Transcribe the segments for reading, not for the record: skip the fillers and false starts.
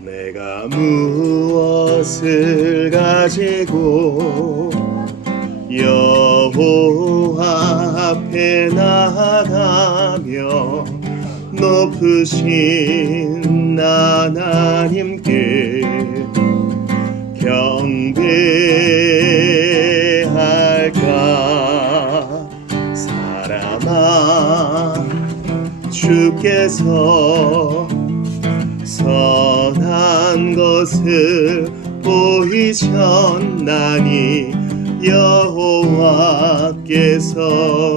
내가 무엇을 가지고 여호와 앞에 나아가며 높으신 하나님께 경배할까. 사람아, 주께서 선한 것을 보이셨나니 여호와께서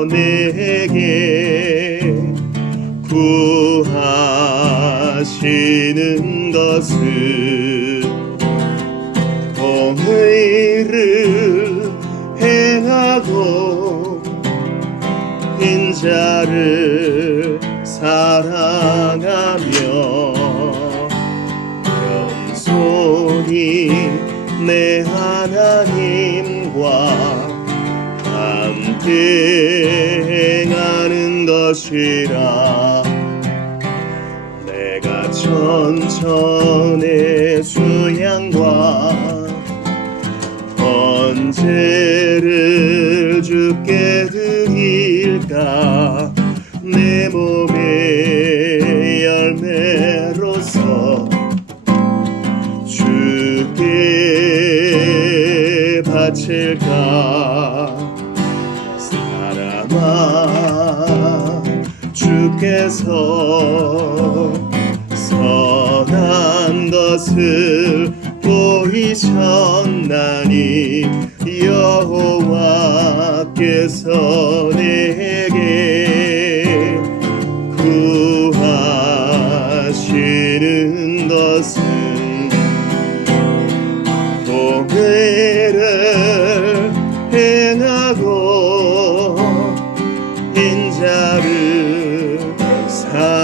내게 구하시는 것은 공의를 행하고 빈자를 사랑하며 겸손히 내 하나님과 함께 행하는 것이라. 내가 천천의 수양과 번제를 주께 드릴까. 내 몸의 열매로서 주께 바칠까. 사람아, 주께서 선한 것을 보이셨나니 여호와께서 내게 구하시는 것은 공의를 행하고 인자를 사랑하며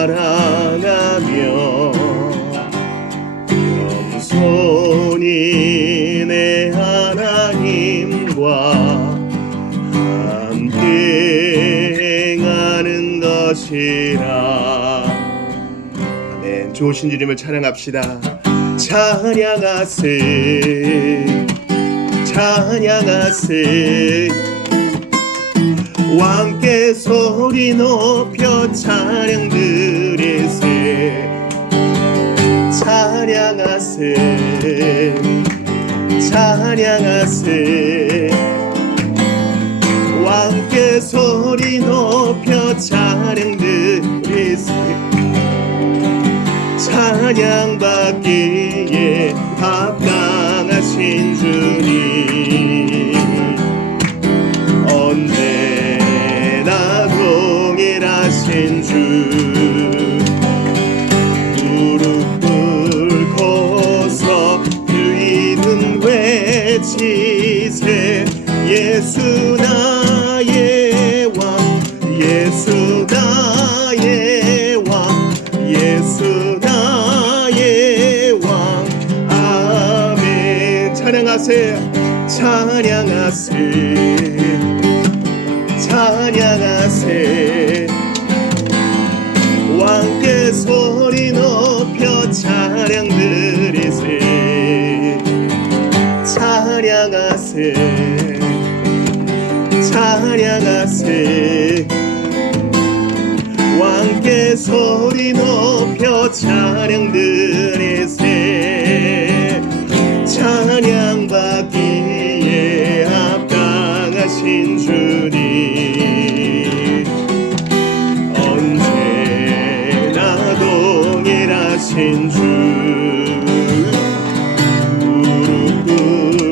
겸손히 내 하나님과 함께 행하는 것이라. 아멘. 좋으신 주님을 찬양합시다. 찬양하세, 찬양하세. 왕께 소리 높여 찬양 드리세. 찬양하세, 찬양하세. 왕께 소리 높여 찬양 드리세. 찬양받기에 합당하신 주님, 언제나 동일하신 주. 무릎 꿇고서 그 이름 외치세. 예수 나의 왕, 예수 나의 왕, 예수 나의 왕. 아멘. 찬양하세, 찬양하세, 찬양하세. 왕께 소리 높여 찬양 드리세. 찬양하세, 찬양하세. 왕께 소리 높여 찬양 드리세. 찬양받기에 합당하신 주님, 언제나 동일하신 주. 무릎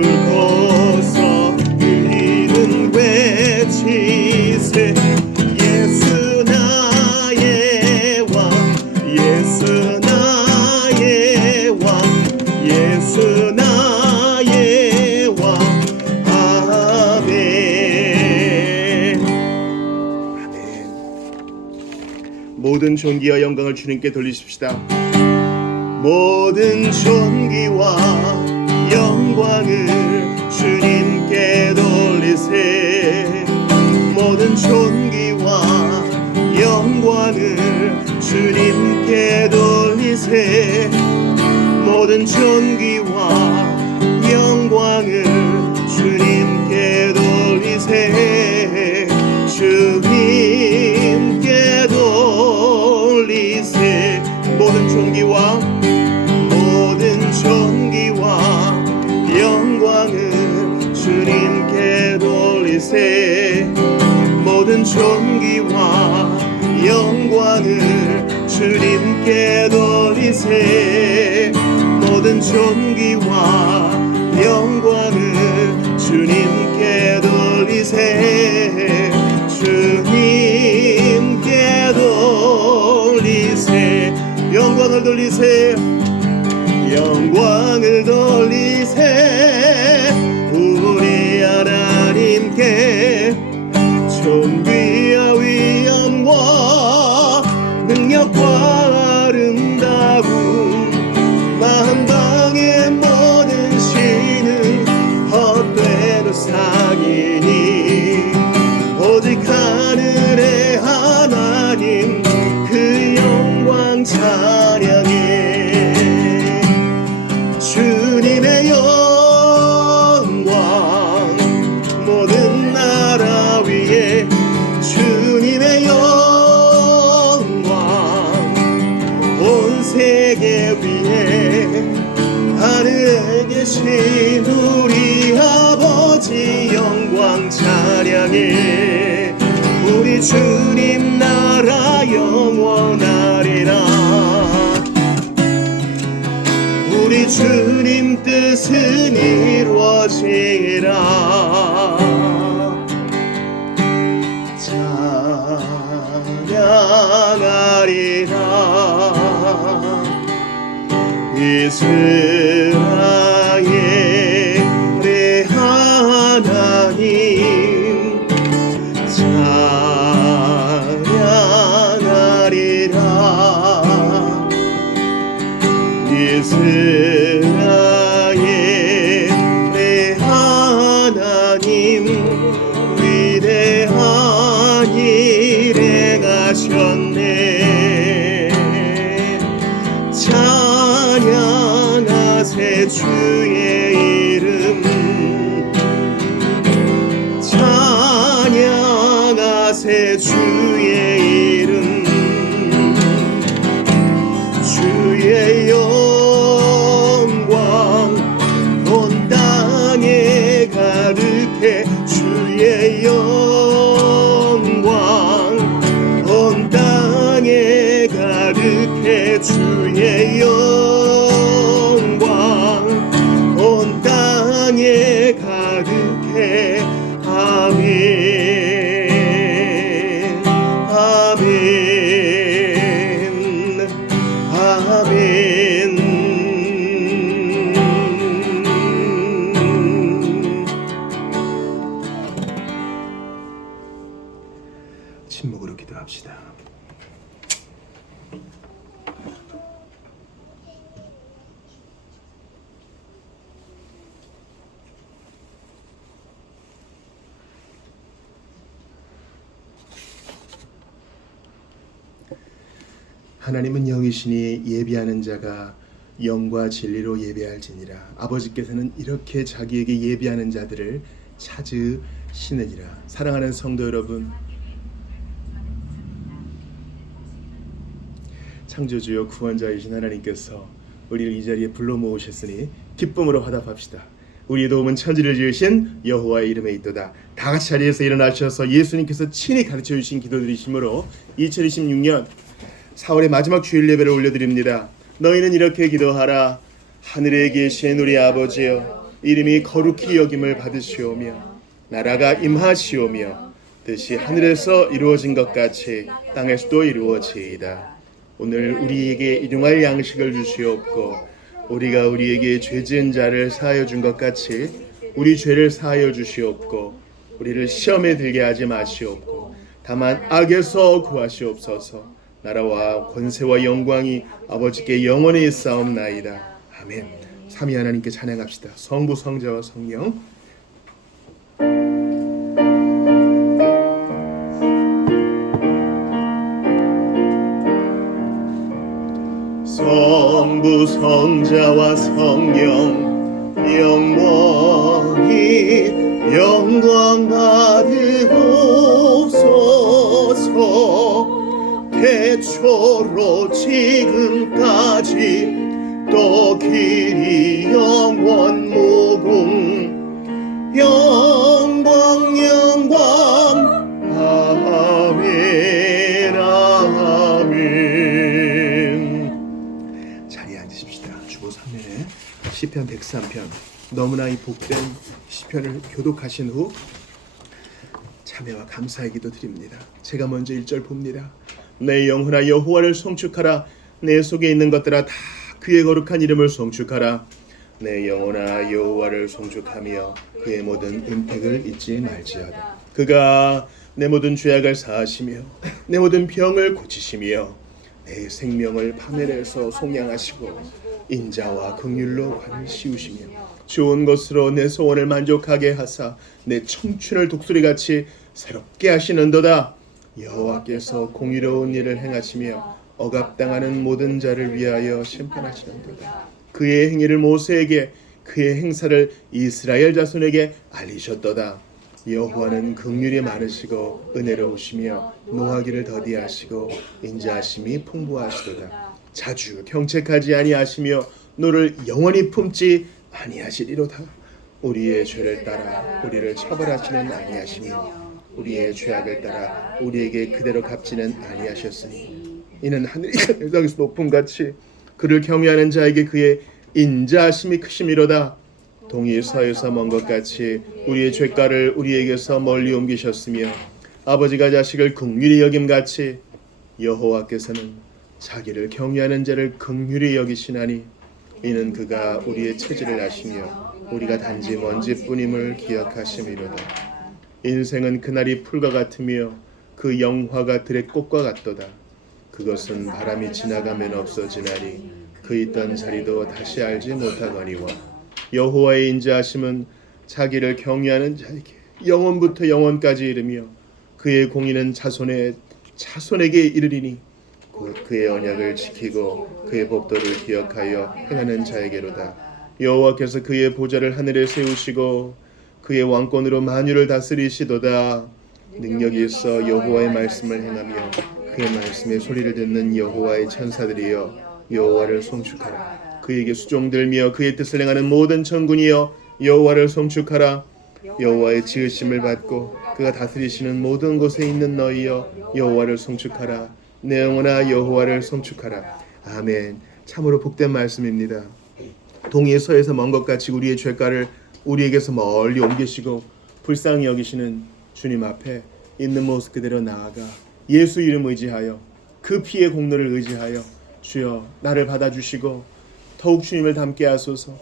꿇고서 그 이름 외치세. 예수 나의 왕, 예수 나의 왕, 예수 나의 왕. 아멘. 아멘. 모든 존귀와 영광을 주님께 돌리십시다. 모든 존귀와 영광을 주님께 돌리세. 모든 존귀와 영광을 주님께 돌리세. 모든 존귀와 영광을 주님께 돌리세. 주님께 돌리세. 모든 존귀와 영광을 주님께 돌리세. 모든 존귀와 영광을 주님께 돌리세. 모든 존귀와 영광을 주님께 돌리세. 주님께 돌리세. 영광을 돌리세. 영광을 돌리세. 우리 하나님께 존귀와 위엄과 능력과 아름다움. 만방의 모든 신은 헛되는 상이니 오직 하늘의 하나님 그 영광 찬양해. 주님의 영광 모든 나라 위에 주님의 영광 온 세계 위에 하늘에 계신 우리 아버지 영광 찬양해. 우리 주님 나라 영원하리라. 우리 주님 뜻은 이루어지라. 찬양하리라. 이스라엘의 하나님 찬양하리라. 이스라엘의 하나님 위대한 일 행하셨네. 찬양하세 주의 이름. 찬양하세 주의 이름. 주의 영광 온 땅에 가득해. 주의 영광 온 땅에 가득해. 주의 영광 온 땅에 가득해. 아멘 아멘 아멘. 침묵으로 기도합시다. 하나님은 영이시니 예비하는 자가 영과 진리로 예배할지니라. 아버지께서는 이렇게 자기에게 예비하는 자들을 찾으시느니라. 사랑하는 성도 여러분, 창조주여 구원자이신 하나님께서 우리를 이 자리에 불러 모으셨으니 기쁨으로 화답합시다. 우리의 도움은 천지를 지으신 여호와의 이름에 있도다. 다 같이 자리에서 일어나셔서 예수님께서 친히 가르쳐 주신 기도드리심으로 2026년 4월의 마지막 주일 예배를 올려드립니다. 너희는 이렇게 기도하라. 하늘에 계신 우리 아버지여, 이름이 거룩히 여김을 받으시오며 나라가 임하시오며 뜻이 하늘에서 이루어진 것 같이 땅에서도 이루어지이다. 오늘 우리에게 일용할 양식을 주시옵고 우리가 우리에게 죄 지은 자를 사하여 준 것 같이 우리 죄를 사하여 주시옵고 우리를 시험에 들게 하지 마시옵고 다만 악에서 구하시옵소서. 나라와 권세와 영광이 아버지께 영원히 있사옵나이다. 아멘. 삼위 하나님께 찬양합시다. 성부 성자와 성령. 성부 주 성자와 성령 영원히 영광 받으옵소서. 태초로 지금까지 또 길이 영원 무궁 영광 아멘 아멘. 자리에 앉으십시다. 주보 3면에 시편 103편 너무나 이 복된 시편을 교독하신 후 참회와 감사의 기도 드립니다. 제가 먼저 1절 봅니다. 내 영혼아 여호와를 송축하라. 내 속에 있는 것들아 다 그의 거룩한 이름을 송축하라. 내 영혼아 여호와를 송축하며 그의 모든 은택을 잊지 말지어다. 그가 내 모든 죄악을 사하시며 내 모든 병을 고치시며 내 생명을 파멸해서 속량하시고 인자와 긍휼로 관을 씌우시며 좋은 것으로 내 소원을 만족하게 하사 내 청춘을 독수리같이 새롭게 하시는도다. 여호와께서 공의로운 일을 행하시며 억압당하는 모든 자를 위하여 심판하시는도다. 그의 행위를 모세에게 그의 행사를 이스라엘 자손에게 알리셨도다. 여호와는 긍휼이 많으시고 은혜로우시며 노하기를 더디하시고 인자하심이 풍부하시도다. 자주 경책하지 아니하시며 너를 영원히 품지 아니하시리로다. 우리의 죄를 따라 우리를 처벌하시는 아니하시며 우리의 죄악을 따라 우리에게 그대로 갚지는 아니하셨으니 이는 하늘이 땅에서 높음 같이 그를 경외하는 자에게 그의 인자하심이 크심이로다. 동이 서에서 먼 것 같이 우리의 죄가를 우리에게서 멀리 옮기셨으며 아버지가 자식을 긍휼히 여김같이 여호와께서는 자기를 경외하는 자를 긍휼히 여기시나니 이는 그가 우리의 체질을 아시며 우리가 단지 먼지뿐임을 기억하심이로다. 인생은 그날이 풀과 같으며 그 영화가 들의 꽃과 같도다. 그것은 바람이 지나가면 없어지나니 그 있던 자리도 다시 알지 못하거니와 여호와의 인자하심은 자기를 경외하는 자에게 영원부터 영원까지 이르며 그의 공의는 자손에게 이르리니 곧 그의 언약을 지키고 그의 법도를 기억하여 행하는 자에게로다. 여호와께서 그의 보좌를 하늘에 세우시고 그의 왕권으로 만유를 다스리시도다. 능력이 있어 여호와의 말씀을 행하며 그의 말씀에 소리를 듣는 여호와의 천사들이여 여호와를 송축하라. 그에게 수종들며 그의 뜻을 행하는 모든 천군이여 여호와를 송축하라. 여호와의 지으심을 받고 그가 다스리시는 모든 곳에 있는 너희여 여호와를 송축하라. 내 영혼아 여호와를 송축하라. 아멘. 참으로 복된 말씀입니다. 동이 서에서 먼 것 같이 우리의 죄가를 우리에게서 멀리 옮기시고 불쌍히 여기시는 주님 앞에 있는 모습 그대로 나아가 예수 이름 의지하여 그 피의 공로를 의지하여 주여 나를 받아주시고 더욱 주님을 닮게 하소서.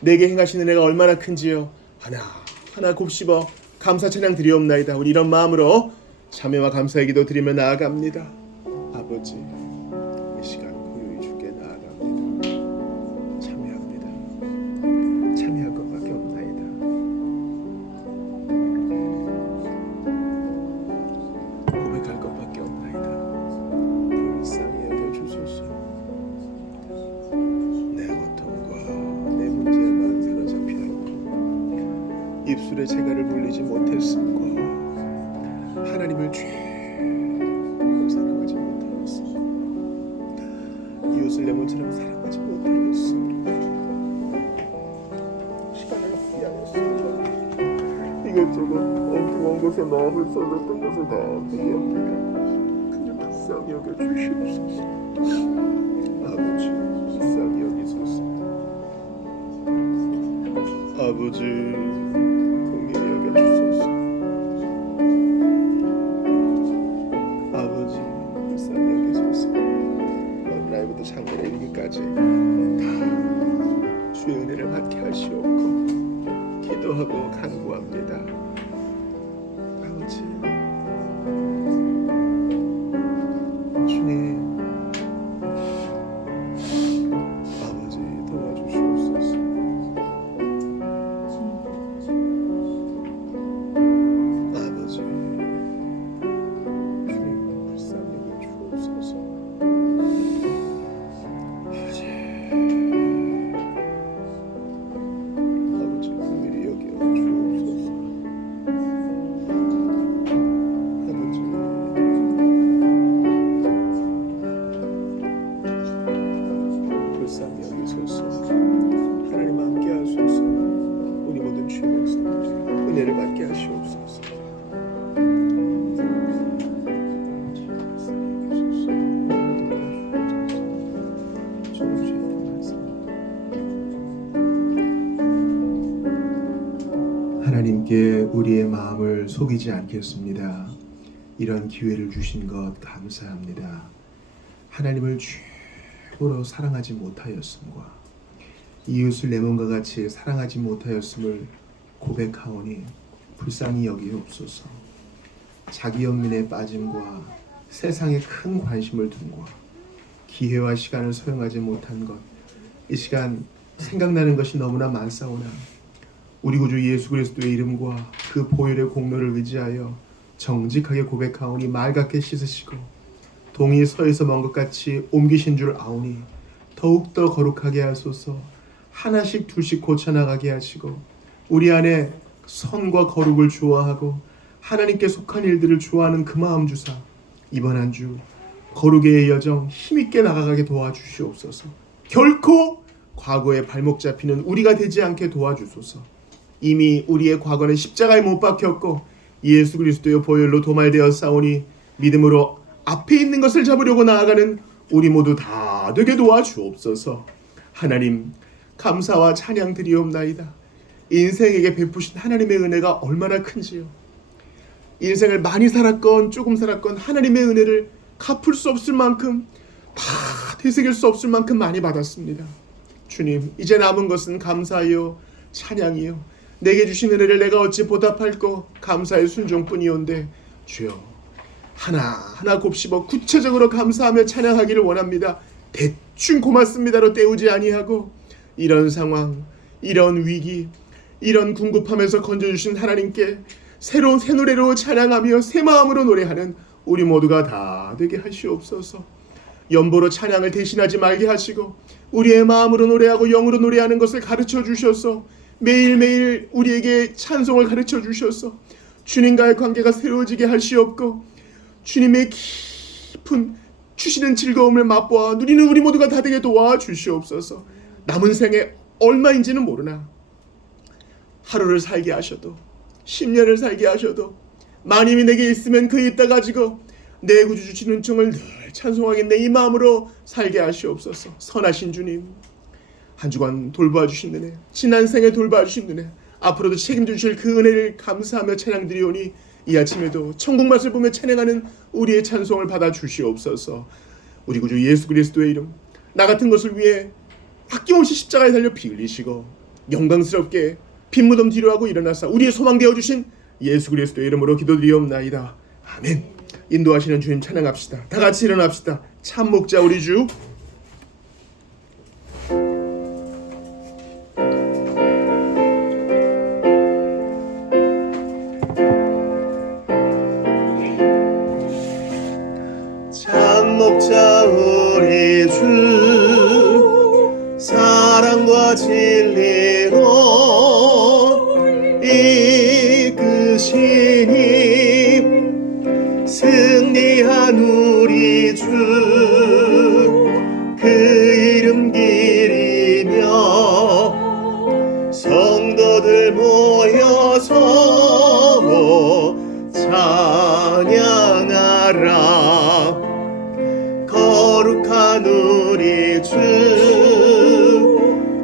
내게 행하시는 은혜가 얼마나 큰지요 하나하나 곱씹어 감사 찬양 드리옵나이다. 우리 이런 마음으로 참회와 감사의 기도 드리며 나아갑니다. 아버지 이 시간 고요히 주께 나아갑니다. 참회합니다. 참회할 것밖에 없나이다. 고백할 것밖에 없나이다. 불쌍히 여겨주소서. 내 고통과 내 문제만 사로잡혀 있고 입술에 재갈을 물리지 못했음과 하나님을 죄로 사랑하지 못하였음, 이웃을 내 몸처럼 사랑하지 못하였음, 시간을 낭비하였습니다. 이것저것 엉뚱한 곳에 마음을 쏟았던 것을 다 회개합니다. 그냥 불쌍히 여겨주시옵소서. 아버지 불쌍히 여기소서. 아버지 긍휼히 여겨주소서. 아버지 불쌍히 여기소서. 어린아이부터 장년에 이르기까지 다 주의 은혜를 받게 하시옵고 기도하고 간구합니다. 아버지 주님 아버지 도와주시옵소서. 아버지 주님 불쌍히 여겨주옵소서. 아버지 하소서. 하나님 함께 하소서. 우리 모든 죄 백성들이 은혜를 받게 하시옵소서. 하나님께 우리의 마음을 속이지 않겠습니다. 이런 기회를 주신 것 감사합니다. 하나님을 최고로 사랑하지 못하였음과 이웃을 내 몸과 같이 사랑하지 못하였음을 고백하오니 불쌍히 여기옵소서. 자기 연민에 빠짐과 세상에 큰 관심을 둔과 기회와 시간을 소용하지 못한 것, 이 시간 생각나는 것이 너무나 많사오나 우리 구주 예수 그리스도의 이름과 그 보혈의 공로를 의지하여 정직하게 고백하오니 맑게 씻으시고 동이 서에서 먼 것 같이 옮기신 줄 아오니 더욱더 거룩하게 하소서. 하나씩 둘씩 고쳐나가게 하시고 우리 안에 선과 거룩을 좋아하고 하나님께 속한 일들을 좋아하는 그 마음 주사 이번 한 주 거룩의 여정 힘있게 나아가게 도와주시옵소서. 결코 과거에 발목 잡히는 우리가 되지 않게 도와주소서. 이미 우리의 과거는 십자가에 못 박혔고 예수 그리스도의 보혈로 도말되어 싸우니 믿음으로 앞에 있는 것을 잡으려고 나아가는 우리 모두 다 되게 도와주옵소서. 하나님 감사와 찬양 드리옵나이다. 인생에게 베푸신 하나님의 은혜가 얼마나 큰지요. 인생을 많이 살았건 조금 살았건 하나님의 은혜를 갚을 수 없을 만큼 다 되새길 수 없을 만큼 많이 받았습니다. 주님, 이제 남은 것은 감사요 찬양이요 내게 주신 은혜를 내가 어찌 보답할꼬. 감사의 순종뿐이온데 주여 하나하나 곱씹어 구체적으로 감사하며 찬양하기를 원합니다. 대충 고맙습니다로 때우지 아니하고 이런 상황, 이런 위기, 이런 궁급함에서 건져주신 하나님께 새로운 새 노래로 찬양하며 새 마음으로 노래하는 우리 모두가 다 되게 하시옵소서. 연보로 찬양을 대신하지 말게 하시고 우리의 마음으로 노래하고 영으로 노래하는 것을 가르쳐 주셔서 매일매일 우리에게 찬송을 가르쳐 주셔서 주님과의 관계가 새로워지게 하시옵고 주님의 깊은 주시는 즐거움을 맛보아 누리는 우리 모두가 다 되게 도와주시옵소서. 남은 생에 얼마인지는 모르나 하루를 살게 하셔도 10년을 살게 하셔도 만임이 내게 있으면 그 있다 가지고 내 구주 주신 은총을 늘 찬송하겠네. 이 마음으로 살게 하시옵소서. 선하신 주님, 한 주간 돌봐 주신 은혜, 지난 생에 돌봐 주신 은혜, 앞으로도 책임져 주실 그 은혜를 감사하며 찬양드리오니 이 아침에도 천국 맛을 보며 찬양하는 우리의 찬송을 받아 주시옵소서. 우리 구주 예수 그리스도의 이름, 나 같은 것을 위해 아낌없이 십자가에 달려 피 흘리시고 영광스럽게 빈무덤 뒤로하고 일어나사 우리의 소망 되어 주신 예수 그리스도의 이름으로 기도드리옵나이다. 아멘. 인도하시는 주님 찬양합시다. 다 같이 일어납시다. 참 목자 우리 주. 참 목자 우리 주, 사랑과 진리로 이끄시니 승리한 우리 주, 그 이름 기리며 성도들 모여서 찬양하라. 거룩한 우리 주,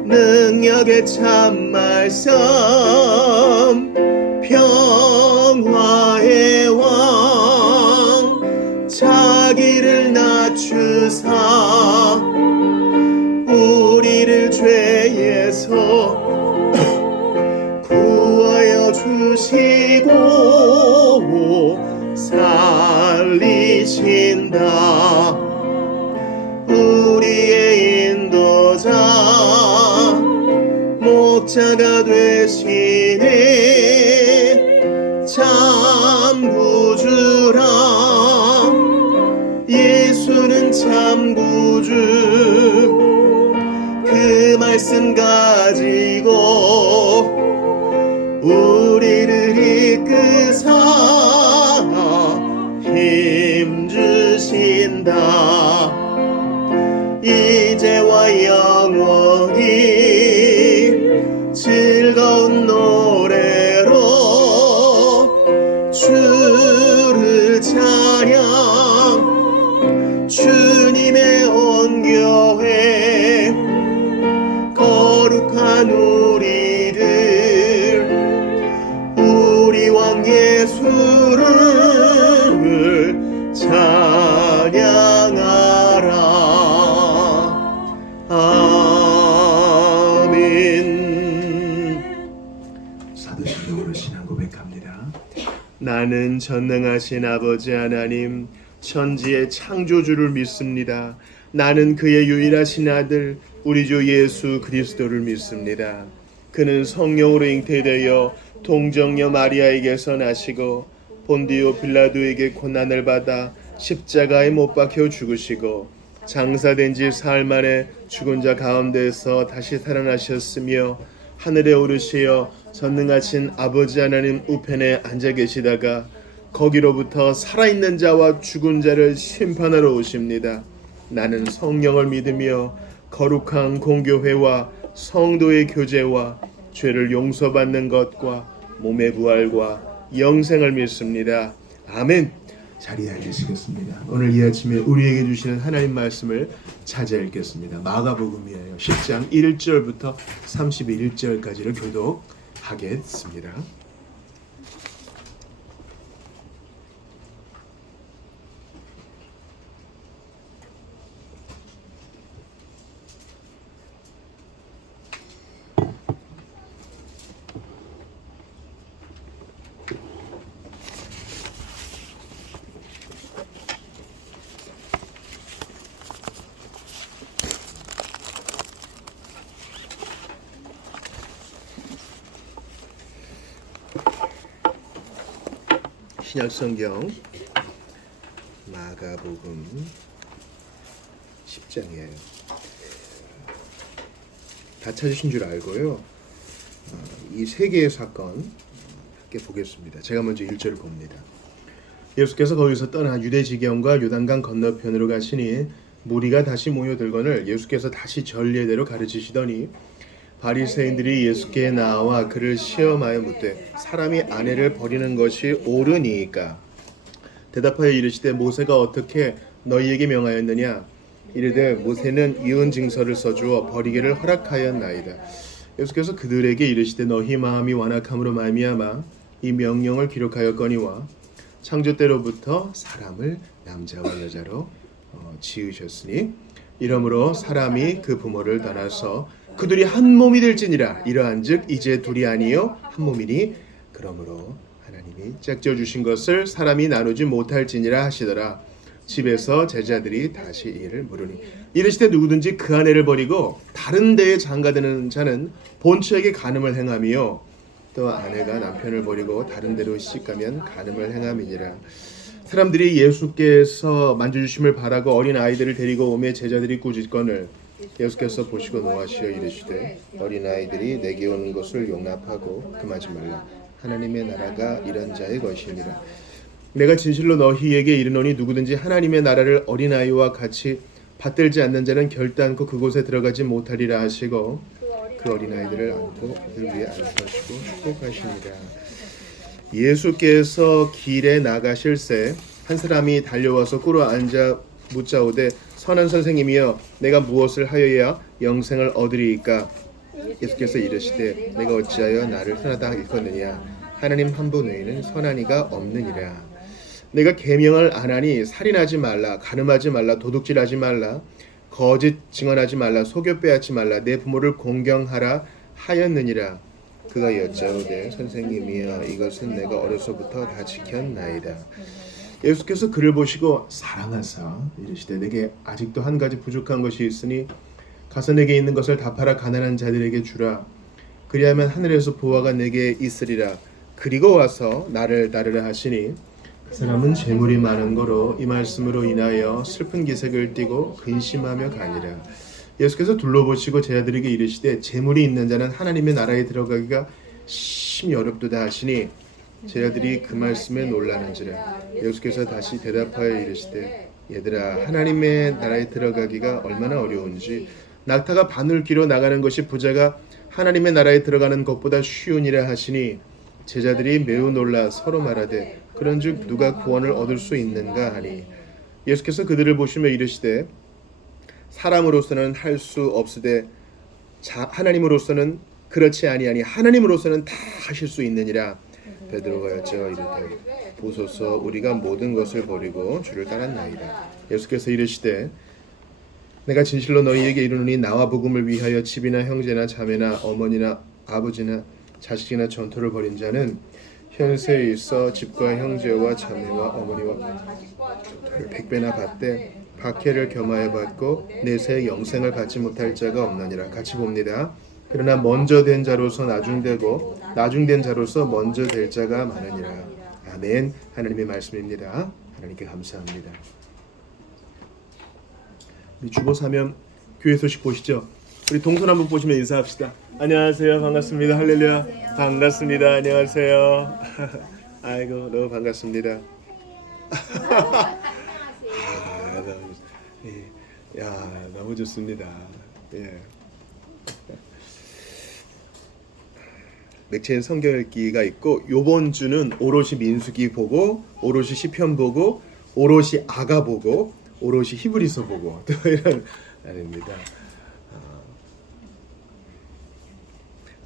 능력의 참 말씀, 평화의 왕, 자기를 낮추사 우리를 죄에서 구하여 주시고 살리신다. 우리의 인도자 목자가 되시네. 참 구주라. 예수는 참 구주. 그 말씀 가지고 우리를 이끄사 힘 주신다. 이제와 영원 나는 전능하신 아버지 하나님, 천지의 창조주를 믿습니다. 나는 그의 유일하신 아들 우리 주 예수 그리스도를 믿습니다. 그는 성령으로 잉태되어 동정녀 마리아에게서 나시고 본디오 빌라도에게 고난을 받아 십자가에 못 박혀 죽으시고 장사된 지 사흘 만에 죽은 자 가운데서 다시 살아나셨으며 하늘에 오르시어 전능하신 아버지 하나님 우편에 앉아 계시다가 거기로부터 살아있는 자와 죽은 자를 심판하러 오십니다. 나는 성령을 믿으며 거룩한 공교회와 성도의 교제와 죄를 용서받는 것과 몸의 부활과 영생을 믿습니다. 아멘. 자리에 앉으시겠습니다. 오늘 이 아침에 우리에게 주시는 하나님 말씀을 찾아 읽겠습니다. 마가복음이에요. 10장 1절부터 31절까지를 교독하겠습니다. 신약성경 마가복음 10장이에요. 다 찾으신 줄 알고요. 이 세 개의 사건 함께 보겠습니다. 제가 먼저 1절을 봅니다. 예수께서 거기서 떠나 유대 지경과 요단강 건너편으로 가시니 무리가 다시 모여들거늘 예수께서 다시 전례대로 가르치시더니 바리새인들이 예수께 나와 그를 시험하여 묻되 사람이 아내를 버리는 것이 옳으니까 대답하여 이르시되 모세가 어떻게 너희에게 명하였느냐 이르되 모세는 이혼 증서를 써주어 버리기를 허락하였나이다. 예수께서 그들에게 이르시되 너희 마음이 완악함으로 말미암아 이 명령을 기록하였거니와 창조 때로부터 사람을 남자와 여자로 지으셨으니 이러므로 사람이 그 부모를 떠나서 그들이 한 몸이 될지니라. 이러한즉 이제 둘이 아니요 한 몸이니 그러므로 하나님이 짝지어 주신 것을 사람이 나누지 못할지니라 하시더라. 집에서 제자들이 다시 이를 물으니 이르시되 누구든지 그 아내를 버리고 다른 데에 장가드는 자는 본처에게 간음을 행하며 또 아내가 남편을 버리고 다른 데로 시집가면 간음을 행함이니라. 사람들이 예수께서 만져주심을 바라고 어린 아이들을 데리고 오매 제자들이 꾸짖거늘 예수께서 보시고 노하시어 이르시되 어린 아이들이 내게 오는 것을 용납하고 금하지 말라. 하나님의 나라가 이런 자의 것이니라. 내가 진실로 너희에게 이르노니 누구든지 하나님의 나라를 어린 아이와 같이 받들지 않는 자는 결단코 그곳에 들어가지 못하리라 하시고 그 어린 아이들을 안고 그들 위에 앉으시고 축복하시니라. 예수께서 길에 나가실새 한 사람이 달려와서 꿇어 앉아 묻자오되 선한 선생님이여 내가 무엇을 하여야 영생을 얻으리이까? 예수께서 이르시되 내가 어찌하여 나를 선하다 일컫느냐? 하나님 한 분 외에는 선한 이가 없느니라. 내가 계명을 안 하니 살인하지 말라, 간음하지 말라, 도둑질하지 말라, 거짓 증언하지 말라, 속여 빼앗지 말라, 내 부모를 공경하라 하였느니라. 그가 여짜오되 선생님이여 이것은 내가 어려서부터 다 지켰나이다. 예수께서 그를 보시고 사랑하사 이르시되 내게 아직도 한 가지 부족한 것이 있으니 가서 내게 있는 것을 다 팔아 가난한 자들에게 주라. 그리하면 하늘에서 보화가 내게 있으리라. 그리고 와서 나를 따르라 하시니 그 사람은 재물이 많은 거로 이 말씀으로 인하여 슬픈 기색을 띠고 근심하며 가니라. 예수께서 둘러보시고 제자들에게 이르시되 재물이 있는 자는 하나님의 나라에 들어가기가 심히 어렵도다 하시니 제자들이 그 말씀에 놀라는지라. 예수께서 다시 대답하여 이르시되 얘들아 하나님의 나라에 들어가기가 얼마나 어려운지 낙타가 바늘귀로 나가는 것이 부자가 하나님의 나라에 들어가는 것보다 쉬우니라 하시니 제자들이 매우 놀라 서로 말하되 그런즉 누가 구원을 얻을 수 있는가 하니 예수께서 그들을 보시며 이르시되 사람으로서는 할 수 없으되 하나님으로서는 그렇지 아니하니 하나님으로서는 다 하실 수 있느니라. 베드로가 여짜어 이르되 보소서 우리가 모든 것을 버리고 주를 따랐나이다. 예수께서 이르시되 내가 진실로 너희에게 이르노니 나와 복음을 위하여 집이나 형제나 자매나 어머니나 아버지나 자식이나 전토를 벌인 자는 현세에 있어 집과 형제와 자매와 어머니와 부를 백배나 받되 박해를 겸하여 받고 내세 영생을 받지 못할 자가 없느니라. 같이 봅니다. 그러나 먼저 된 자로서 나중되고 나중된 자로서 먼저 될 자가 많으니라. 아멘. 하나님의 말씀입니다. 하나님께 감사합니다. 우리 주보 사면 교회 소식 보시죠. 우리 동선 한번 보시면 인사합시다. 안녕하세요. 반갑습니다. 할렐루야. 반갑습니다. 안녕하세요. 아이고 너무 반갑습니다. 너무 좋습니다. 예. 맥체인 성경 읽기가 있고 요번 주는 오롯이 민수기 보고 오롯이 시편 보고 오롯이 아가 보고 오롯이 히브리서 보고 또 이런 날입니다.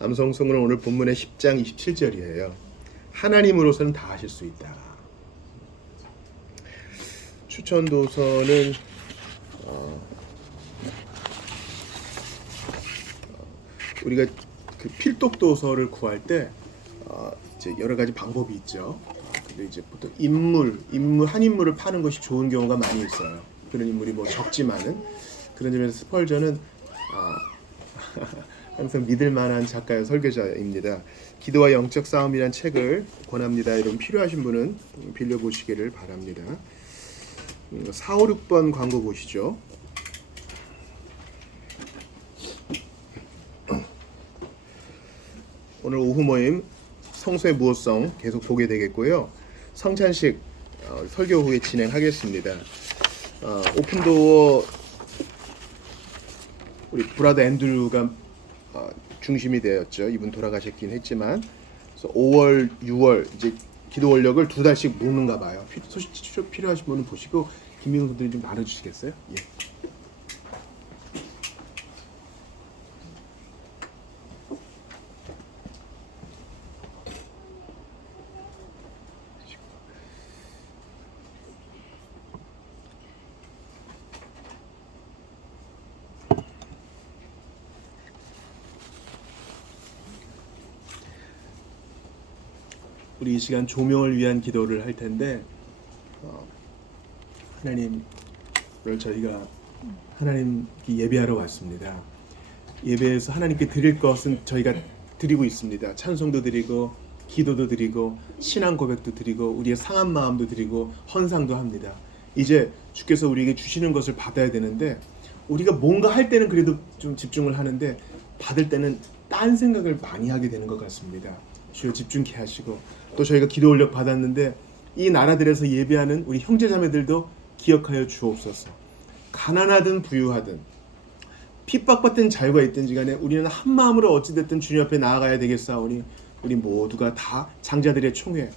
암송송은 오늘 본문의 10장 27절이에요. 하나님으로서는 다 하실 수 있다. 추천 도서는 우리가 그 필독 도서를 구할 때 이제 여러 가지 방법이 있죠. 근데 이제 보통 한 인물을 파는 것이 좋은 경우가 많이 있어요. 그런 인물이 뭐 적지만은 그런 점에서 스펄전은 항상 믿을 만한 작가의 설교자입니다. 기도와 영적 싸움이란 책을 권합니다. 여러분 필요하신 분은 빌려보시기를 바랍니다. 4, 5, 6번 광고 보시죠. 오늘 오후 모임 성수의 무엇성 계속 보게 되겠고요. 성찬식 설교 후에 진행하겠습니다. 오픈도어 우리 브라더 앤드류가 중심이 되었죠. 이분 돌아가셨긴 했지만 그래서 5월, 6월 이제 기도 원력을 2달씩 모는가 봐요. 소식 필요하신 분은 보시고 김민호 선생님 좀 나눠주시겠어요? 예. 우리 이 시간 조명을 위한 기도를 할 텐데 하나님을 저희가 하나님께 예배하러 왔습니다. 예배에서 하나님께 드릴 것은 저희가 드리고 있습니다. 찬송도 드리고 기도도 드리고 신앙 고백도 드리고 우리의 상한 마음도 드리고 헌상도 합니다. 이제 주께서 우리에게 주시는 것을 받아야 되는데 우리가 뭔가 할 때는 그래도 좀 집중을 하는데 받을 때는 딴 생각을 많이 하게 되는 것 같습니다. 주여 집중케 하시고 또 저희가 기도 원력 받았는데 이 나라들에서 예배하는 우리 형제자매들도 기억하여 주옵소서. 가난하든 부유하든 핍박받든 자유가 있든지 간에 우리는 한 마음으로 어찌됐든 주님 앞에 나아가야 되겠사오니 우리 모두가 다 장자들의 총회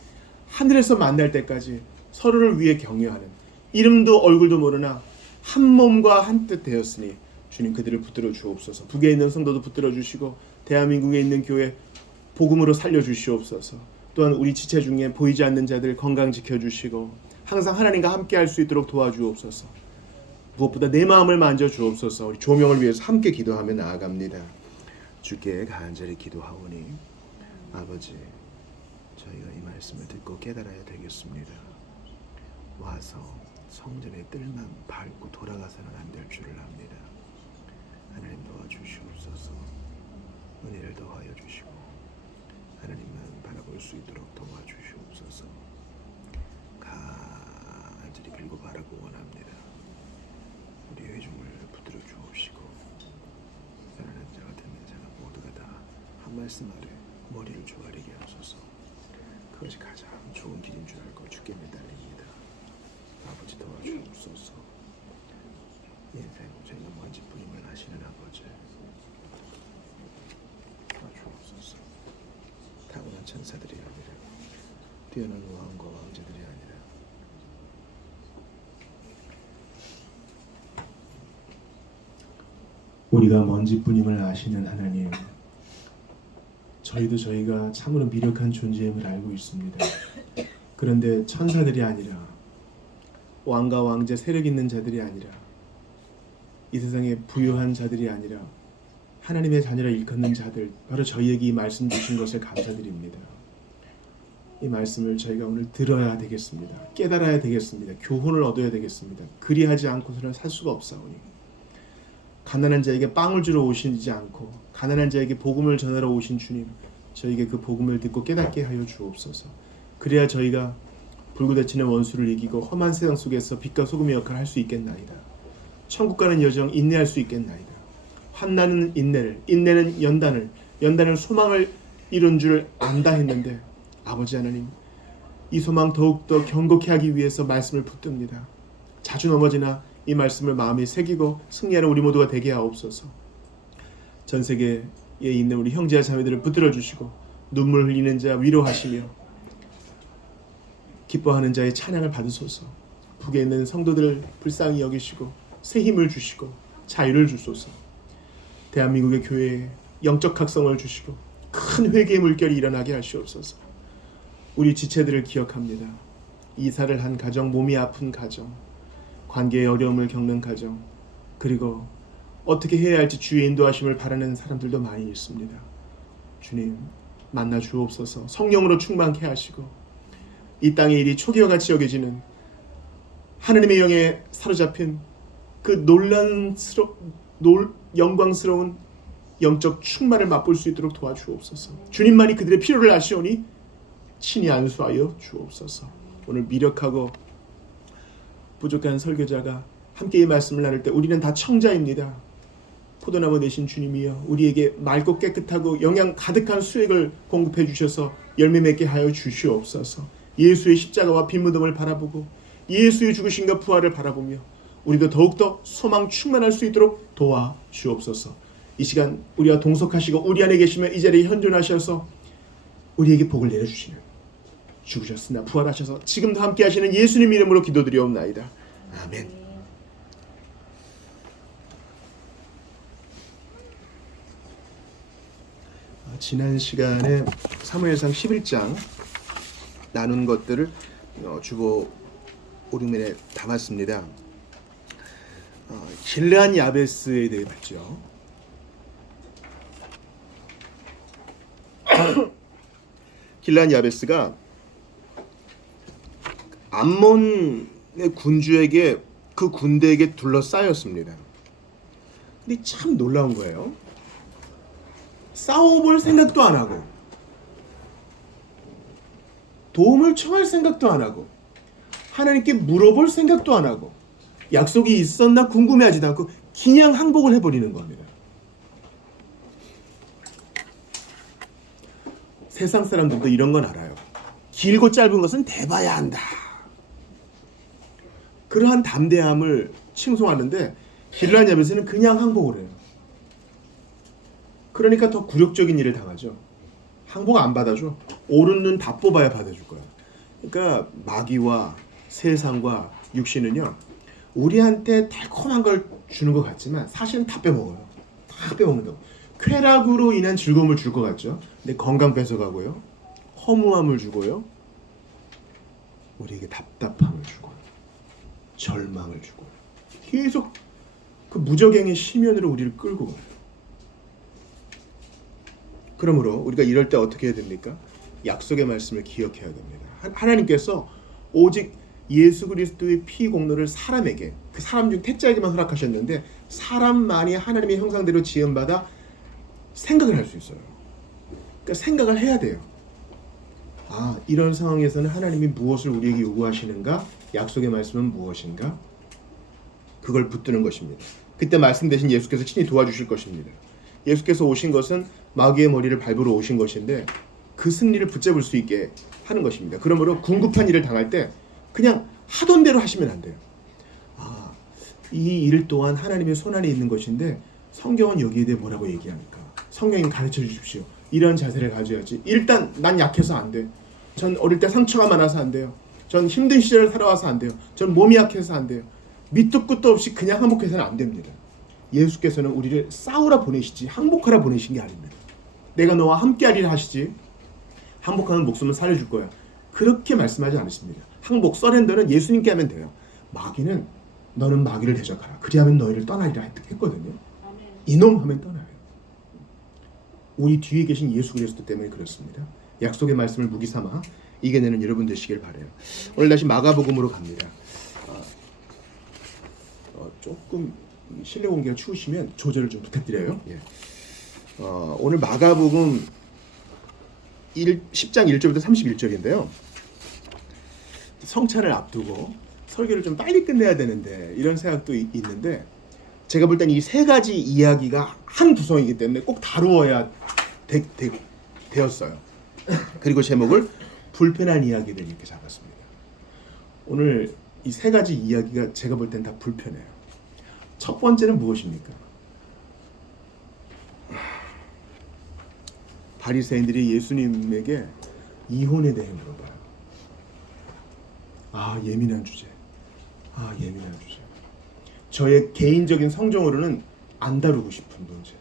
하늘에서 만날 때까지 서로를 위해 격려하는 이름도 얼굴도 모르나 한 몸과 한 뜻 되었으니 주님 그들을 붙들어 주옵소서. 북에 있는 성도도 붙들어 주시고 대한민국에 있는 교회 복음으로 살려주시옵소서. 또한 우리 지체 중에 보이지 않는 자들 건강 지켜주시고 항상 하나님과 함께 할 수 있도록 도와주옵소서. 무엇보다 내 마음을 만져주옵소서. 우리 조명을 위해서 함께 기도하며 나아갑니다. 주께 간절히 기도하오니 아버지 저희가 이 말씀을 듣고 깨달아야 되겠습니다. 와서 성전의 뜰만 밟고 돌아가서는 안 될 줄을 압니다. 하나님 도와주시옵소서. 은혜를 더하여 주시고 하나님만 바라볼 수 있도록 도와주시옵소서. 간절히 빌고 바라고 원합니다. 우리 회중을 붙들어 주옵시고 사랑하는 자가 듣는 자가 모두가 다 한 말씀 아래 머리를 조아리게 하소서. 그것이 가장 좋은 길인 줄 알고 주께 매달립니다. 아버지 도와주옵소서. 인생 저희가 먼지뿐임을 아시는 아버지 도와주옵소서. 타고난 천사들이 아니라 뛰어난 왕과 왕자들이 아니라 우리가 먼지뿐임을 아시는 하나님, 저희가 참으로 미력한 존재임을 알고 있습니다. 그런데 천사들이 아니라 왕과 왕자 세력 있는 자들이 아니라 이 세상에 부유한 자들이 아니라 하나님의 자녀라 일컫는 자들 바로 저희에게 이 말씀 주신 것을 감사드립니다. 이 말씀을 저희가 오늘 들어야 되겠습니다. 깨달아야 되겠습니다. 교훈을 얻어야 되겠습니다. 그리하지 않고서는 살 수가 없사오니 가난한 자에게 빵을 주러 오시지 않고 가난한 자에게 복음을 전하러 오신 주님, 저에게 그 복음을 듣고 깨닫게 하여 주옵소서. 그래야 저희가 불구다치는 원수를 이기고 험한 세상 속에서 빛과 소금의 역할을 할 수 있겠나이다. 천국 가는 여정 인내할 수 있겠나이다. 환난은 인내를, 인내는 연단을 소망을 이룬 줄 안다 했는데 아버지 하나님, 이 소망 더욱더 견고케 하기 위해서 말씀을 붙듭니다. 자주 넘어지나 이 말씀을 마음에 새기고 승리하는 우리 모두가 되게 하옵소서. 전 세계에 있는 우리 형제와 자매들을 붙들어 주시고 눈물 흘리는 자 위로하시며 기뻐하는 자의 찬양을 받으소서. 북에 있는 성도들 불쌍히 여기시고 새 힘을 주시고 자유를 주소서. 대한민국의 교회에 영적 각성을 주시고 큰 회개의 물결이 일어나게 하시옵소서. 우리 지체들을 기억합니다. 이사를 한 가정, 몸이 아픈 가정, 관계의 어려움을 겪는 가정, 그리고 어떻게 해야 할지 주의 인도하심을 바라는 사람들도 많이 있습니다. 주님 만나 주옵소서. 성령으로 충만케 하시고 이 땅의 일이 초기와 같이 여겨지는 하느님의 영에 사로잡힌 그 영광스러운 영적 충만을 맛볼 수 있도록 도와주옵소서. 주님만이 그들의 필요를 아시오니 친히 안수하여 주옵소서. 오늘 미력하고 부족한 설교자가 함께 이 말씀을 나눌 때 우리는 다 청자입니다. 포도나무 되신 주님이여, 우리에게 맑고 깨끗하고 영양 가득한 수액을 공급해 주셔서 열매 맺게 하여 주시옵소서. 예수의 십자가와 빈 무덤을 바라보고 예수의 죽으심과 부활을 바라보며 우리도 더욱더 소망 충만할 수 있도록 도와주옵소서. 이 시간 우리와 동석하시고 우리 안에 계시며 이 자리에 현존하셔서 우리에게 복을 내려주시는, 죽으셨으나 부활하셔서 지금도 함께 하시는 예수님 이름으로 기도드리옵나이다. 아멘. 지난 시간에 사무엘상 11장 나눈 것들을 주보 오륙면에 담았습니다. 길르한 야베스에 대해 봤죠. 길르한 야베스가 암몬의 군주에게, 그 군대에게 둘러싸였습니다. 근데 참 놀라운 거예요. 싸워볼 생각도 안 하고 도움을 청할 생각도 안 하고 하나님께 물어볼 생각도 안 하고 약속이 있었나 궁금해하지도 않고 그냥 항복을 해버리는 겁니다. 세상 사람들도 이런 건 알아요. 길고 짧은 것은 대봐야 한다. 그러한 담대함을 칭송하는데 길르한 야베스는 그냥 항복을 해요. 그러니까 더 굴욕적인 일을 당하죠. 항복 안 받아줘. 오른 눈 다 뽑아야 받아줄 거야. 그러니까 마귀와 세상과 육신은요, 우리한테 달콤한 걸 주는 것 같지만 사실은 다 빼먹어요. 다 빼먹는다고. 쾌락으로 인한 즐거움을 줄 것 같죠. 근데 건강 뺏어가고요, 허무함을 주고요, 우리에게 답답함을 주고요, 절망을 주고요. 계속 그 무적행의 심연으로 우리를 끌고 가요. 그러므로 우리가 이럴 때 어떻게 해야 됩니까? 약속의 말씀을 기억해야 됩니다. 하나님께서 오직 예수 그리스도의 피 공로를 사람에게, 그 사람 중 택자에게만 허락하셨는데 사람만이 하나님의 형상대로 지음받아 생각을 할 수 있어요. 그러니까 생각을 해야 돼요. 아, 이런 상황에서는 하나님이 무엇을 우리에게 요구하시는가? 약속의 말씀은 무엇인가? 그걸 붙드는 것입니다. 그때 말씀 대신 예수께서 친히 도와주실 것입니다. 예수께서 오신 것은 마귀의 머리를 밟으러 오신 것인데 그 승리를 붙잡을 수 있게 하는 것입니다. 그러므로 궁극한 일을 당할 때 그냥 하던 대로 하시면 안 돼요. 아, 이 일 또한 하나님의 손안에 있는 것인데 성경은 여기에 대해 뭐라고 얘기합니까? 성령님 가르쳐 주십시오. 이런 자세를 가져야지. 일단 난 약해서 안 돼. 전 어릴 때 상처가 많아서 안 돼요. 전 힘든 시절을 살아와서 안 돼요. 전 몸이 약해서 안 돼요. 밑도 끝도 없이 그냥 항복해서는 안 됩니다. 예수께서는 우리를 싸우라 보내시지 항복하라 보내신 게 아닙니다. 내가 너와 함께하리라 하시지 항복하는 목숨은 살려줄 거야, 그렇게 말씀하지 않으십니다. 항복, 서렌더는 예수님께 하면 돼요. 마귀는 너는 마귀를 대적하라, 그리하면 너희를 떠나리라 했거든요. 이놈 하면 떠나요. 우리 뒤에 계신 예수 그리스도 때문에 그렇습니다. 약속의 말씀을 무기 삼아 이겨내는 여러분 되시길 바라요. 오늘 다시 마가복음으로 갑니다. 조금 실내 공기가 추우시면 조절을 좀 부탁드려요. 예. 오늘 마가복음 10장 1절부터 31절인데요. 성찬을 앞두고 설교를 좀 빨리 끝내야 되는데 이런 생각도 있는데 제가 볼 땐 이 세 가지 이야기가 한 구성이기 때문에 꼭 다루어야 되었어요. 그리고 제목을 불편한 이야기들 이렇게 잡았습니다. 오늘 이 세 가지 이야기가 제가 볼 땐 다 불편해요. 첫 번째는 무엇입니까? 바리새인들이 예수님에게 이혼에 대해 물어봐요. 예민한 주제. 예민한 주제. 저의 개인적인 성정으로는 안 다루고 싶은 문제.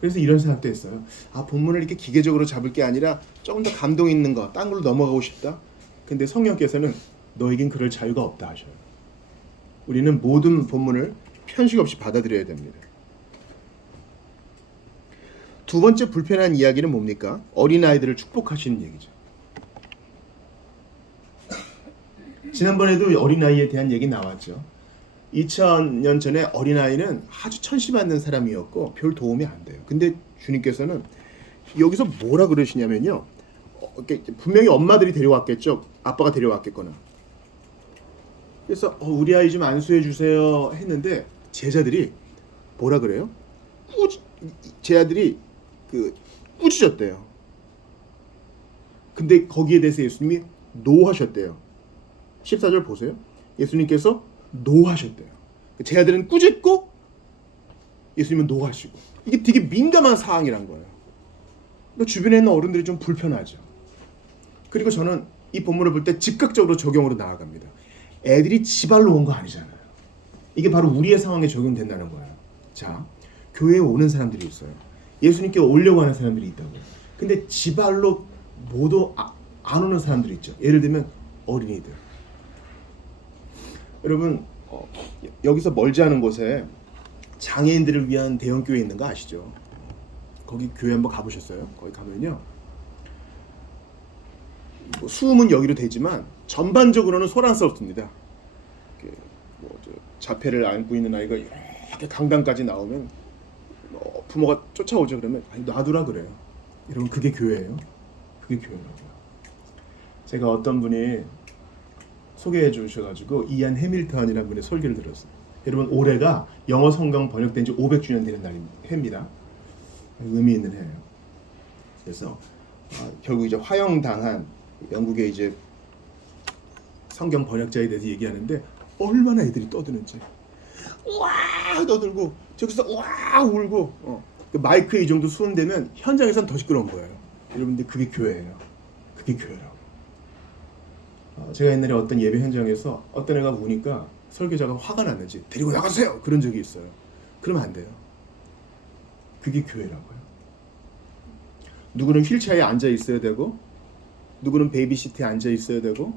그래서 이런 생각도 했어요. 본문을 이렇게 기계적으로 잡을 게 아니라 조금 더 감동 있는 거, 딴 걸로 넘어가고 싶다. 근데 성령께서는 너에겐 그럴 자유가 없다 하셔요. 우리는 모든 본문을 편식 없이 받아들여야 됩니다. 두 번째 불편한 이야기는 뭡니까? 어린아이들을 축복하시는 얘기죠. 지난번에도 어린아이에 대한 얘기 나왔죠. 2000년 전에 어린아이는 아주 천시받는 사람이었고 별 도움이 안 돼요. 근데 주님께서는 여기서 뭐라 그러시냐면요. 분명히 엄마들이 데려왔겠죠. 아빠가 데려왔겠거나. 그래서 우리 아이 좀 안수해 주세요 했는데 제자들이 뭐라 그래요? 제 아들이 꾸짖었대요. 근데 거기에 대해서 예수님이 노하셨대요. 14절 보세요. 예수님께서 노하셨대요. 제 아들은 꾸짖고 예수님은 노하시고. 이게 되게 민감한 사항이란 거예요. 주변에 있는 어른들이 좀 불편하죠. 그리고 저는 이 본문을 볼 때 즉각적으로 적용으로 나아갑니다. 애들이 지발로 온 거 아니잖아요. 이게 바로 우리의 상황에 적용된다는 거예요. 자, 교회에 오는 사람들이 있어요. 예수님께 오려고 하는 사람들이 있다고요. 근데 지발로 모두 안 오는 사람들이 있죠. 예를 들면 어린이들. 여러분 여기서 멀지 않은 곳에 장애인들을 위한 대형 교회 있는 거 아시죠? 거기 교회 한번 가보셨어요? 거기 가면요 수음은 여기로 되지만 전반적으로는 소란스럽습니다. 자폐를 안고 있는 아이가 이렇게 강당까지 나오면 부모가 쫓아오죠. 그러면 놔두라 그래요. 여러분 그게 교회예요. 그게 교회라고요. 제가 어떤 분이 소개해 주셔가지고 이안 해밀턴이라는 분의 설교를 들었어요. 여러분 올해가 영어 성경 번역된 지 500주년 되는 해입니다. 의미 있는 해예요. 그래서 결국 이제 화형당한 영국의 이제 성경 번역자에 대해서 얘기하는데 얼마나 애들이 떠드는지 와 떠들고 저기서 와 울고 그 마이크에 이 정도 수음되면 현장에선 더 시끄러운 거예요. 여러분들 그게 교회예요. 그게 교회라고. 제가 옛날에 어떤 예배 현장에서 어떤 애가 우니까 설교자가 화가 났는지 데리고 나가세요 그런 적이 있어요. 그러면 안 돼요. 그게 교회라고요. 누구는 휠체어에 앉아 있어야 되고 누구는 베이비시트에 앉아 있어야 되고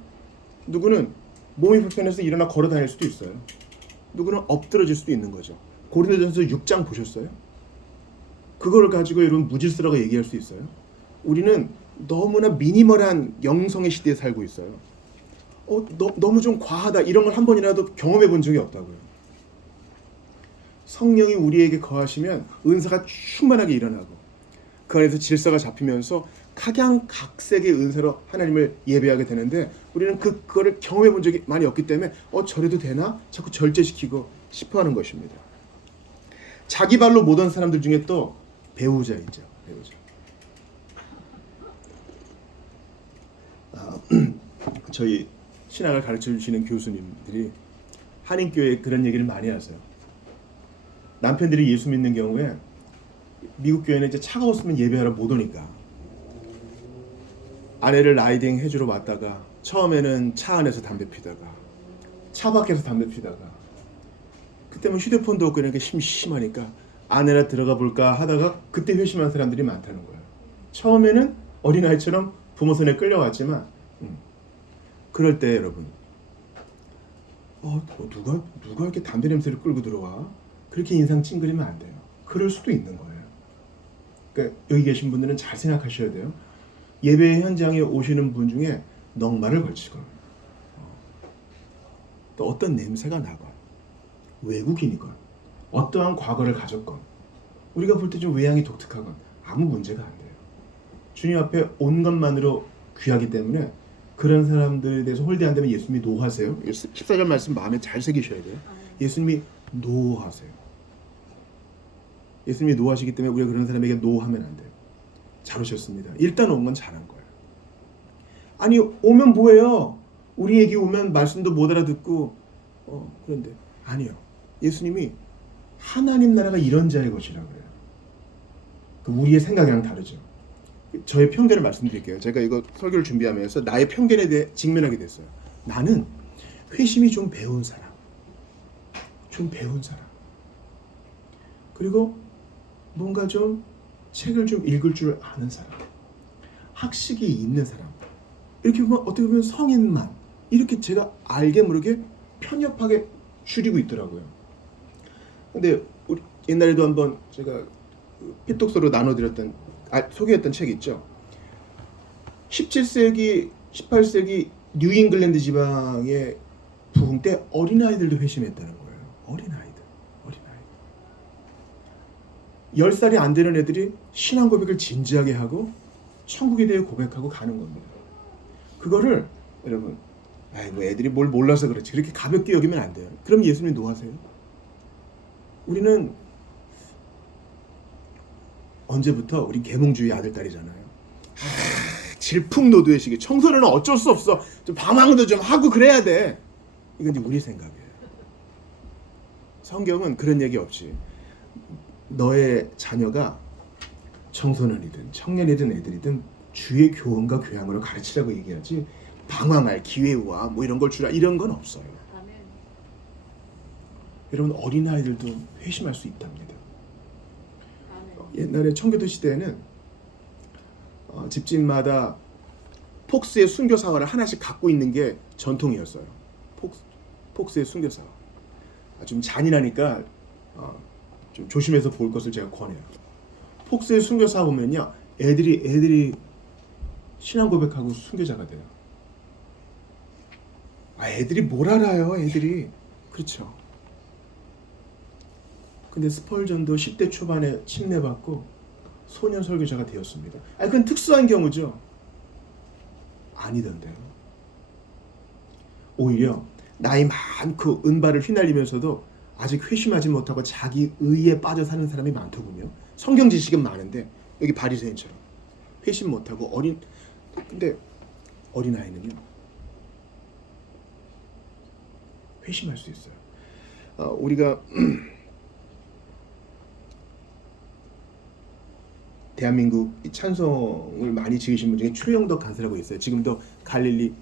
누구는 몸이 불편해서 일어나 걸어 다닐 수도 있어요. 누구는 엎드러질 수도 있는 거죠. 고린도전서 6장 보셨어요? 그걸 가지고 여러분 무질서라고 얘기할 수 있어요? 우리는 너무나 미니멀한 영성의 시대에 살고 있어요. 너무 좀 과하다 이런 걸 한 번이라도 경험해 본 적이 없다고요. 성령이 우리에게 거하시면 은사가 충만하게 일어나고 그 안에서 질서가 잡히면서 각양각색의 은사로 하나님을 예배하게 되는데 우리는 그거를 경험해 본 적이 많이 없기 때문에 저래도 되나? 자꾸 절제시키고 싶어하는 것입니다. 자기 발로 못 온 사람들 중에 또 배우자 있죠. 배우자. 저희 신학을 가르쳐 주시는 교수님들이 한인교회에 그런 얘기를 많이 하세요. 남편들이 예수 믿는 경우에 미국 교회는 이제 차가 없으면 예배하러 못 오니까 아내를 라이딩 해주러 왔다가 처음에는 차 안에서 담배 피다가 차 밖에서 담배 피다가 그때면 휴대폰도 없고 이렇게 심심하니까 아내라 들어가 볼까 하다가 그때 회심한 사람들이 많다는 거예요. 처음에는 어린아이처럼 부모 손에 끌려왔지만 그럴 때 여러분 누가 이렇게 담배 냄새를 끌고 들어와? 그렇게 인상 찡그리면 안 돼요. 그럴 수도 있는 거예요. 그러니까 여기 계신 분들은 잘 생각하셔야 돼요. 예배 현장에 오시는 분 중에 넉마를 걸치건 또 어떤 냄새가 나건 외국인이건 어떠한 과거를 가졌건 우리가 볼 때 좀 외향이 독특하건 아무 문제가 안 돼요. 주님 앞에 온 것만으로 귀하기 때문에 그런 사람들에 대해서 홀대 안 되면 예수님이 노하세요. 14절 말씀 마음에 잘 새기셔야 돼요. 예수님이 노하세요. 예수님이 노하시기 때문에 우리가 그런 사람에게 노하면 안 돼요. 잘 오셨습니다. 일단 온 건 잘한 거예요. 아니 오면 뭐예요? 우리 얘기 오면 말씀도 못 알아듣고 그런데 아니요. 예수님이 하나님 나라가 이런 자의 것이라고 해요. 우리의 생각이랑 다르죠. 저의 편견을 말씀드릴게요. 제가 이거 설교를 준비하면서 나의 편견에 대해 직면하게 됐어요. 나는 회심이 좀 배운 사람, 그리고 뭔가 좀 책을 좀 읽을 줄 아는 사람, 학식이 있는 사람, 이렇게 보면 어떻게 보면 성인만 이렇게 제가 알게 모르게 편협하게 줄이고 있더라고요. 근데 우리 옛날에도 한번 제가 피톡서로 나눠드렸던 소개했던 책 있죠. 17세기, 18세기 뉴잉글랜드 지방의 부흥 때 어린아이들도 회심했다는 거예요. 어린아이들. 10살이 안 되는 애들이 신앙 고백을 진지하게 하고 천국에 대해 고백하고 가는 겁니다. 그거를 여러분 뭐 애들이 뭘 몰라서 그렇지 그렇게 가볍게 여기면 안 돼요. 그럼 예수님 노하세요? 우리는 언제부터 우리 계몽주의 아들딸이잖아요. 질풍노도의 시기. 청소년은 어쩔 수 없어. 좀 방황도 좀 하고 그래야 돼. 이건 이제 우리 생각이에요. 성경은 그런 얘기 없이 너의 자녀가 청소년이든 청년이든 애들이든 주의 교훈과 교양으로 가르치라고 얘기하지 방황할 기회와 뭐 이런 걸 주라 이런 건 없어요. 아멘. 여러분 어린아이들도 회심할 수 있답니다. 옛날에 청교도 시대에는 집집마다 폭스의 순교사화를 하나씩 갖고 있는 게 전통이었어요. 폭스의 순교사화. 좀 잔인하니까 좀 조심해서 볼 것을 제가 권해요. 폭스의 순교사화 보면요, 애들이 신앙 고백하고 순교자가 돼요. 애들이 뭘 알아요, 애들이. 그렇죠. 근데 스펄전도 10대 초반에 침례받고 소년 설교자가 되었습니다. 그건 특수한 경우죠. 아니던데요. 오히려 나이 많고 은발을 휘날리면서도 아직 회심하지 못하고 자기 의에 빠져 사는 사람이 많더군요. 성경 지식은 많은데 여기 바리새인처럼 회심 못하고 근데 어린아이는요 회심할 수 있어요. 우리가 대한민국 찬송을 많이 지으신 분 중에 최영덕 간사라고 있어요. 지금도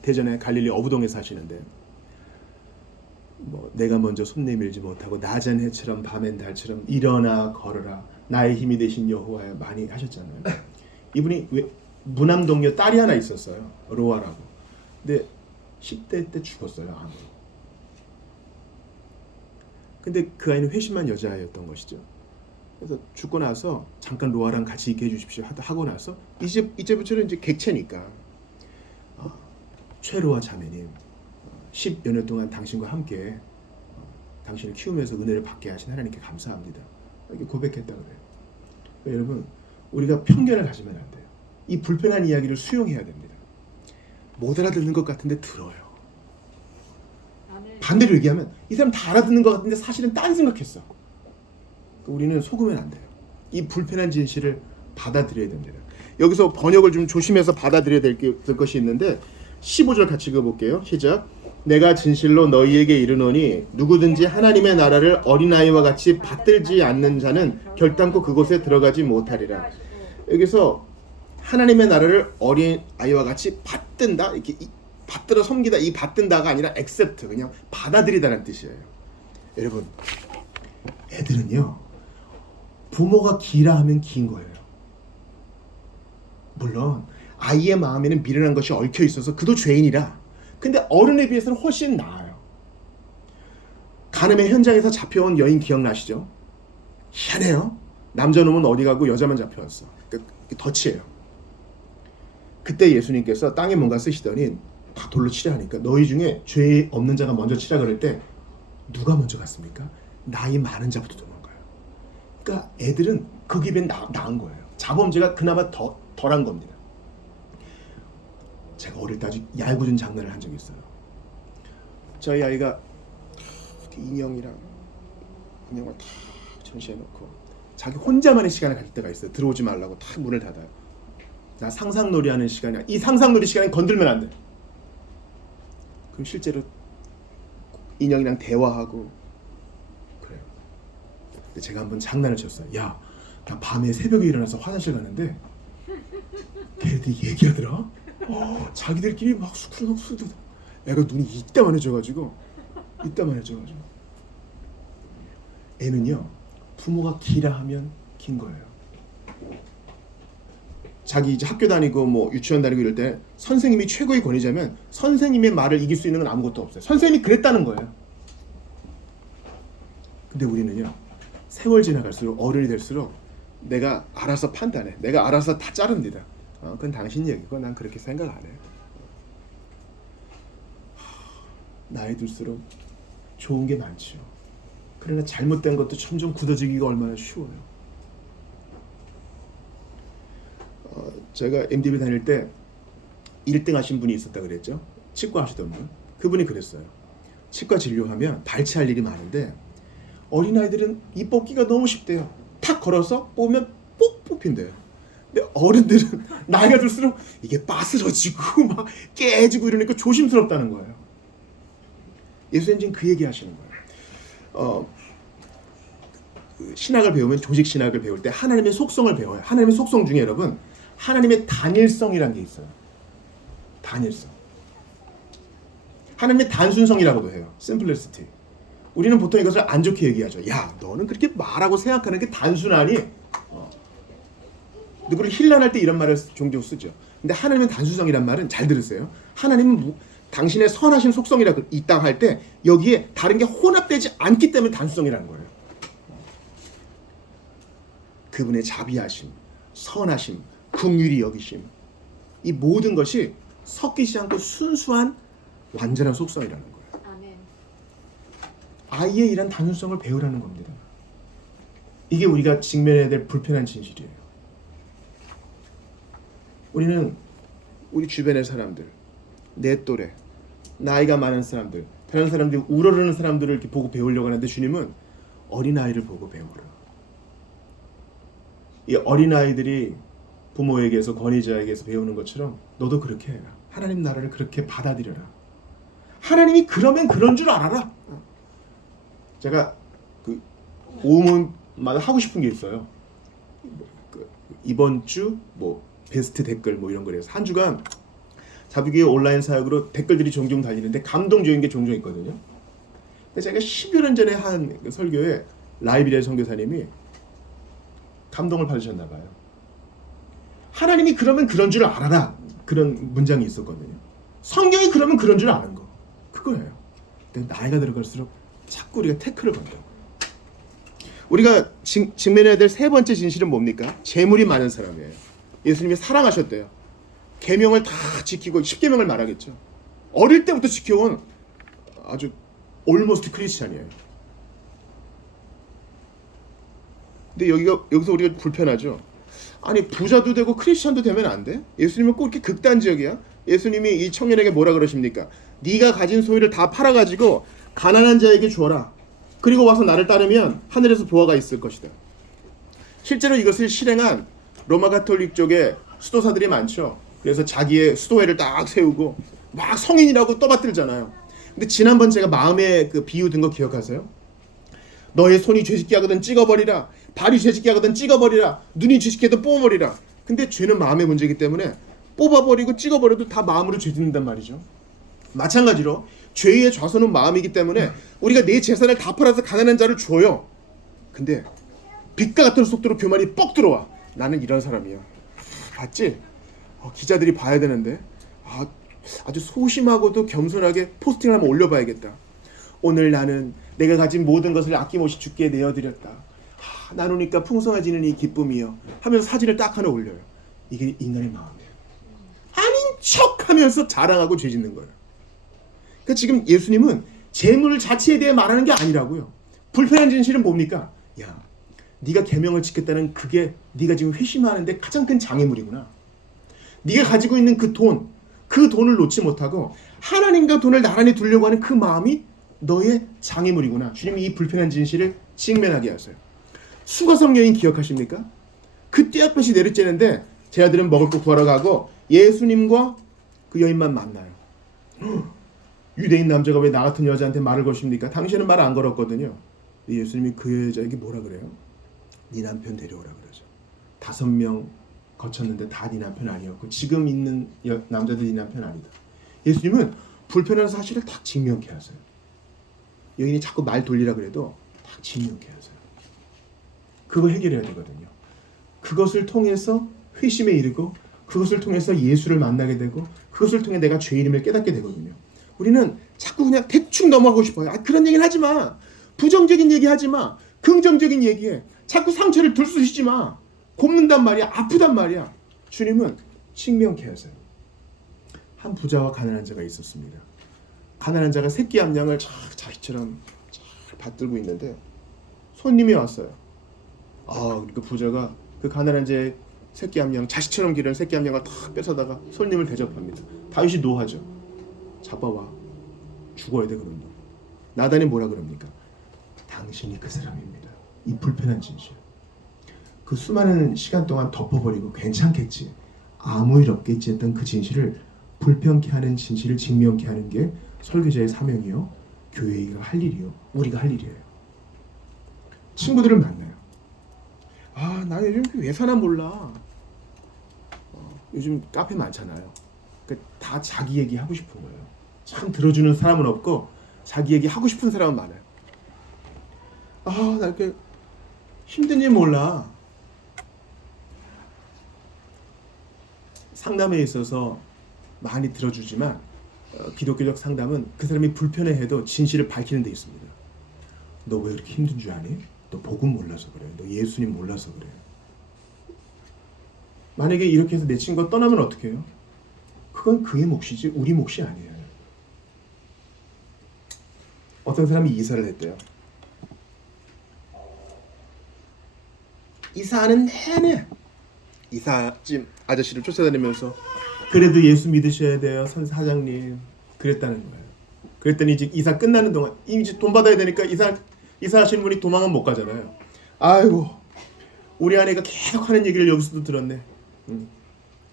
대전의 갈릴리 어부동에 사시는데 내가 먼저 손 내밀지 못하고 낮은 해처럼 밤엔 달처럼 일어나 걸어라 나의 힘이 되신 여호와여 많이 하셨잖아요. 이분이 무남동녀 딸이 하나 있었어요. 로아라고. 근데 10대 때 죽었어요. 암으로. 근데 그 아이는 회심한 여자아이였던 것이죠. 그래서 죽고 나서 잠깐 로아랑 같이 있게 해주십시오 하고 나서 이제부터는 이제 객체니까 최로아 자매님 10여 년 동안 당신과 함께 당신을 키우면서 은혜를 받게 하신 하나님께 감사합니다. 이렇게 고백했다 그래요. 그러니까 여러분 우리가 편견을 가지면 안 돼요. 이 불편한 이야기를 수용해야 됩니다. 못 알아듣는 것 같은데 들어요. 반대로 얘기하면 이 사람 다 알아듣는 것 같은데 사실은 딴 생각했어. 우리는 속으면 안 돼요. 이 불편한 진실을 받아들여야 됩니다. 여기서 번역을 좀 조심해서 받아들여야 될 것이 있는데 15절 같이 읽어볼게요. 시작. 내가 진실로 너희에게 이르노니 누구든지 하나님의 나라를 어린아이와 같이 받들지 않는 자는 결단코 그곳에 들어가지 못하리라. 여기서 하나님의 나라를 어린아이와 같이 받든다, 이렇게 받들어 섬기다, 이 받든다가 아니라 accept, 그냥 받아들이다라는 뜻이에요. 여러분 애들은요 부모가 기라 하면 긴 거예요. 물론 아이의 마음에는 미련한 것이 얽혀 있어서 그도 죄인이라. 근데 어른에 비해서는 훨씬 나아요. 간음의 현장에서 잡혀온 여인 기억나시죠? 희한해요. 남자 놈은 어디 가고 여자만 잡혀왔어. 그러니까 덫이에요. 그때 예수님께서 땅에 뭔가 쓰시더니 다 돌로 치라 하니까 너희 중에 죄 없는 자가 먼저 치라 그럴 때 누가 먼저 갔습니까? 나이 많은 자부터 도망가요. 그러니까 애들은 그 기변 나은 거예요. 자범죄가 그나마 덜한 겁니다. 제가 어릴 때 아주 얄궂은 장난을 한 적이 있어요. 저희 아이가 인형을 다 전시해놓고 자기 혼자만의 시간을 가질 때가 있어요. 들어오지 말라고 다 문을 닫아요. 나 상상놀이 하는 시간이야. 이 상상놀이 시간에 건들면 안 돼. 그럼 실제로 인형이랑 대화하고 그래요. 근데 제가 한번 장난을 쳤어요. 야, 나 밤에 새벽에 일어나서 화장실 갔는데 걔네들이 얘기하더라. 자기들끼리 막 수그러들. 애가 눈이 이따만해져가지고 애는요 부모가 기라 하면 긴 거예요. 자기 이제 학교 다니고 뭐 유치원 다니고 이럴 때 선생님이 최고의 권위자면 선생님의 말을 이길 수 있는 건 아무것도 없어요. 선생님이 그랬다는 거예요. 근데 우리는요 세월 지나갈수록 어른이 될수록 내가 알아서 판단해. 내가 알아서 다 자릅니다. 그건 당신 얘기고 난 그렇게 생각 안 해요. 나이 들수록 좋은 게 많죠. 그러나 잘못된 것도 점점 굳어지기가 얼마나 쉬워요. 제가 MDB 다닐 때 1등 하신 분이 있었다 그랬죠. 치과 하시던 분. 그분이 그랬어요. 치과 진료하면 발치할 일이 많은데 어린아이들은 입 뽑기가 너무 쉽대요. 탁 걸어서 뽑으면 뽁 뽑힌대요. 근데 어른들은 나이가 들수록 이게 빠스러지고 막 깨지고 이러니까 조심스럽다는 거예요. 예수님 지금 그 얘기 하시는 거예요. 신학을 배우면 조직 신학을 배울 때 하나님의 속성을 배워요. 하나님의 속성 중에 여러분 하나님의 단일성이라는 게 있어요. 단일성. 하나님의 단순성이라고도 해요. simplicity. 우리는 보통 이것을 안 좋게 얘기하죠. 야, 너는 그렇게 말하고 생각하는 게 단순하니? 누구를 힐난할 때 이런 말을 종종 쓰죠. 근데 하나님의 단순성이란 말은 잘 들으세요. 하나님은 당신의 선하신 속성이라고 이 땅 할 때 여기에 다른 게 혼합되지 않기 때문에 단순성이라는 거예요. 그분의 자비하심, 선하심, 긍휼히 여기심 이 모든 것이 섞이지 않고 순수한 완전한 속성이라는 거예요. 아멘. 아이의 이런 단순성을 배우라는 겁니다. 이게 우리가 직면해야 될 불편한 진실이에요. 우리는 우리 주변의 사람들, 내 또래, 나이가 많은 사람들, 다른 사람들이 우러르는 사람들을 이렇게 보고 배우려고 하는데 주님은 어린아이를 보고 배우라. 이 어린아이들이 부모에게서 권위자에게서 배우는 것처럼 너도 그렇게 해라. 하나님 나라를 그렇게 받아들여라. 하나님이 그러면 그런 줄 알아라. 제가 그 오문마다 하고 싶은 게 있어요. 이번 주 뭐 베스트 댓글 뭐 이런 거래서 한 주간 자비교회 온라인 사역으로 댓글들이 종종 달리는데 감동적인 게 종종 있거든요. 근데 제가 10여 년 전에 한 설교에 라이브리아 선교사님이 감동을 받으셨나 봐요. 하나님이 그러면 그런 줄 알아라. 그런 문장이 있었거든요. 성경이 그러면 그런 줄 아는 거. 그거예요. 근데 나이가 들어갈수록 자꾸 우리가 태클을 건다고. 우리가 직면해야 될 세 번째 진실은 뭡니까? 재물이 많은 사람이에요. 예수님이 사랑하셨대요. 계명을 다 지키고 10계명을 말하겠죠. 어릴 때부터 지켜온 아주 올모스트 크리스찬이에요. 근데 여기서 우리가 불편하죠. 아니 부자도 되고 크리스찬도 되면 안 돼? 예수님은 꼭 이렇게 극단적이야? 예수님이 이 청년에게 뭐라 그러십니까? 네가 가진 소유를 다 팔아가지고 가난한 자에게 주어라. 그리고 와서 나를 따르면 하늘에서 보화가 있을 것이다. 실제로 이것을 실행한 로마 가톨릭 쪽에 수도사들이 많죠. 그래서 자기의 수도회를 딱 세우고 막 성인이라고 떠받들잖아요. 근데 지난번 제가 마음에 그 비유 든 거 기억하세요? 너의 손이 죄짓게 하거든 찍어버리라. 발이 죄짓게 하거든 찍어버리라. 눈이 죄짓게 해도 뽑아버리라. 근데 죄는 마음의 문제이기 때문에 뽑아버리고 찍어버려도 다 마음으로 죄짓는단 말이죠. 마찬가지로 죄의 좌선은 마음이기 때문에 우리가 내 재산을 다 팔아서 가난한 자를 줘요. 근데 빛과 같은 속도로 교만이 뻑 들어와. 나는 이런 사람이야. 봤지? 기자들이 봐야 되는데 아주 소심하고도 겸손하게 포스팅을 한번 올려봐야겠다. 오늘 나는 내가 가진 모든 것을 아낌없이 주께 내어드렸다. 나누니까 풍성해지는 이 기쁨이요 하면서 사진을 딱 하나 올려요. 이게 인간의 마음이에요. 척하면서 자랑하고 죄짓는 거예요. 그러니까 지금 예수님은 재물 자체에 대해 말하는 게 아니라고요. 불편한 진실은 뭡니까? 야, 네가 계명을 지켰다는 그게 네가 지금 회심하는데 가장 큰 장애물이구나. 네가 가지고 있는 그 돈을 놓지 못하고 하나님과 돈을 나란히 두려고 하는 그 마음이 너의 장애물이구나. 주님이 이 불편한 진실을 직면하게 하세요. 수가성 여인 기억하십니까? 그 떼약볕이 내리쬐는데 제 아들은 먹을 거 구하러 가고 예수님과 그 여인만 만나요. 유대인 남자가 왜 나 같은 여자한테 말을 거십니까? 당신은 말 안 걸었거든요. 예수님이 그 여자에게 뭐라 그래요? 네 남편 데려오라 그러죠. 5명 거쳤는데 다 네 남편 아니었고 지금 있는 남자들 네 남편 아니다. 예수님은 불편한 사실을 딱 직면케 하세요. 여인이 자꾸 말 돌리라 그래도 딱 직면케 하세요. 그거 해결해야 되거든요. 그것을 통해서 회심에 이르고 그것을 통해서 예수를 만나게 되고 그것을 통해 내가 죄인임을 깨닫게 되거든요. 우리는 자꾸 그냥 대충 넘어가고 싶어요. 그런 얘기는 하지 마. 부정적인 얘기 하지 마. 긍정적인 얘기해. 자꾸 상처를 들쑤시지 마. 곱는단 말이야. 아프단 말이야. 주님은 직면케 하세요. 한 부자와 가난한 자가 있었습니다. 가난한 자가 새끼 암양을 자기처럼 잘 받들고 있는데 손님이 왔어요. 그 부자가 그 가난한 자의 새끼 암양, 자식처럼 기른 새끼 암양을 탁 뺏어다가 손님을 대접합니다. 다윗이 노하죠. 잡아와. 죽어야 돼 그런 놈. 나단이 뭐라 그럽니까? 당신이 그 사람입니다. 이 불편한 진실. 그 수많은 시간 동안 덮어버리고 괜찮겠지, 아무 일 없겠지 했던 그 진실을 불편케 하는 진실을 직면케 하는 게 설교자의 사명이요, 교회가 할 일이요, 우리가 할 일이에요. 친구들을 만나요. 나 요즘 왜 사나 몰라. 요즘 카페 많잖아요. 그러니까 다 자기 얘기 하고 싶은 거예요. 참 들어주는 사람은 없고 자기 얘기 하고 싶은 사람은 많아요. 나 이렇게 힘든 일 몰라. 상담에 있어서 많이 들어주지만 기독교적 상담은 그 사람이 불편해해도 진실을 밝히는 데 있습니다. 너 왜 이렇게 힘든 줄 아니? 너 복음 몰라서 그래. 너 예수님 몰라서 그래. 만약에 이렇게 해서 내 친구가 떠나면 어떻게 해요? 그건 그의 몫이지 우리 몫이 아니에요. 어떤 사람이 이사를 했대요. 이사하는 내내 이사집 아저씨를 쫓아다니면서 그래도 예수 믿으셔야 돼요, 사장님. 그랬다는 거예요. 그랬더니 이제 이사 끝나는 동안 이제 돈 받아야 되니까 이사하시는 분이 도망은 못 가잖아요. 아이고, 우리 아내가 계속 하는 얘기를 여기서도 들었네.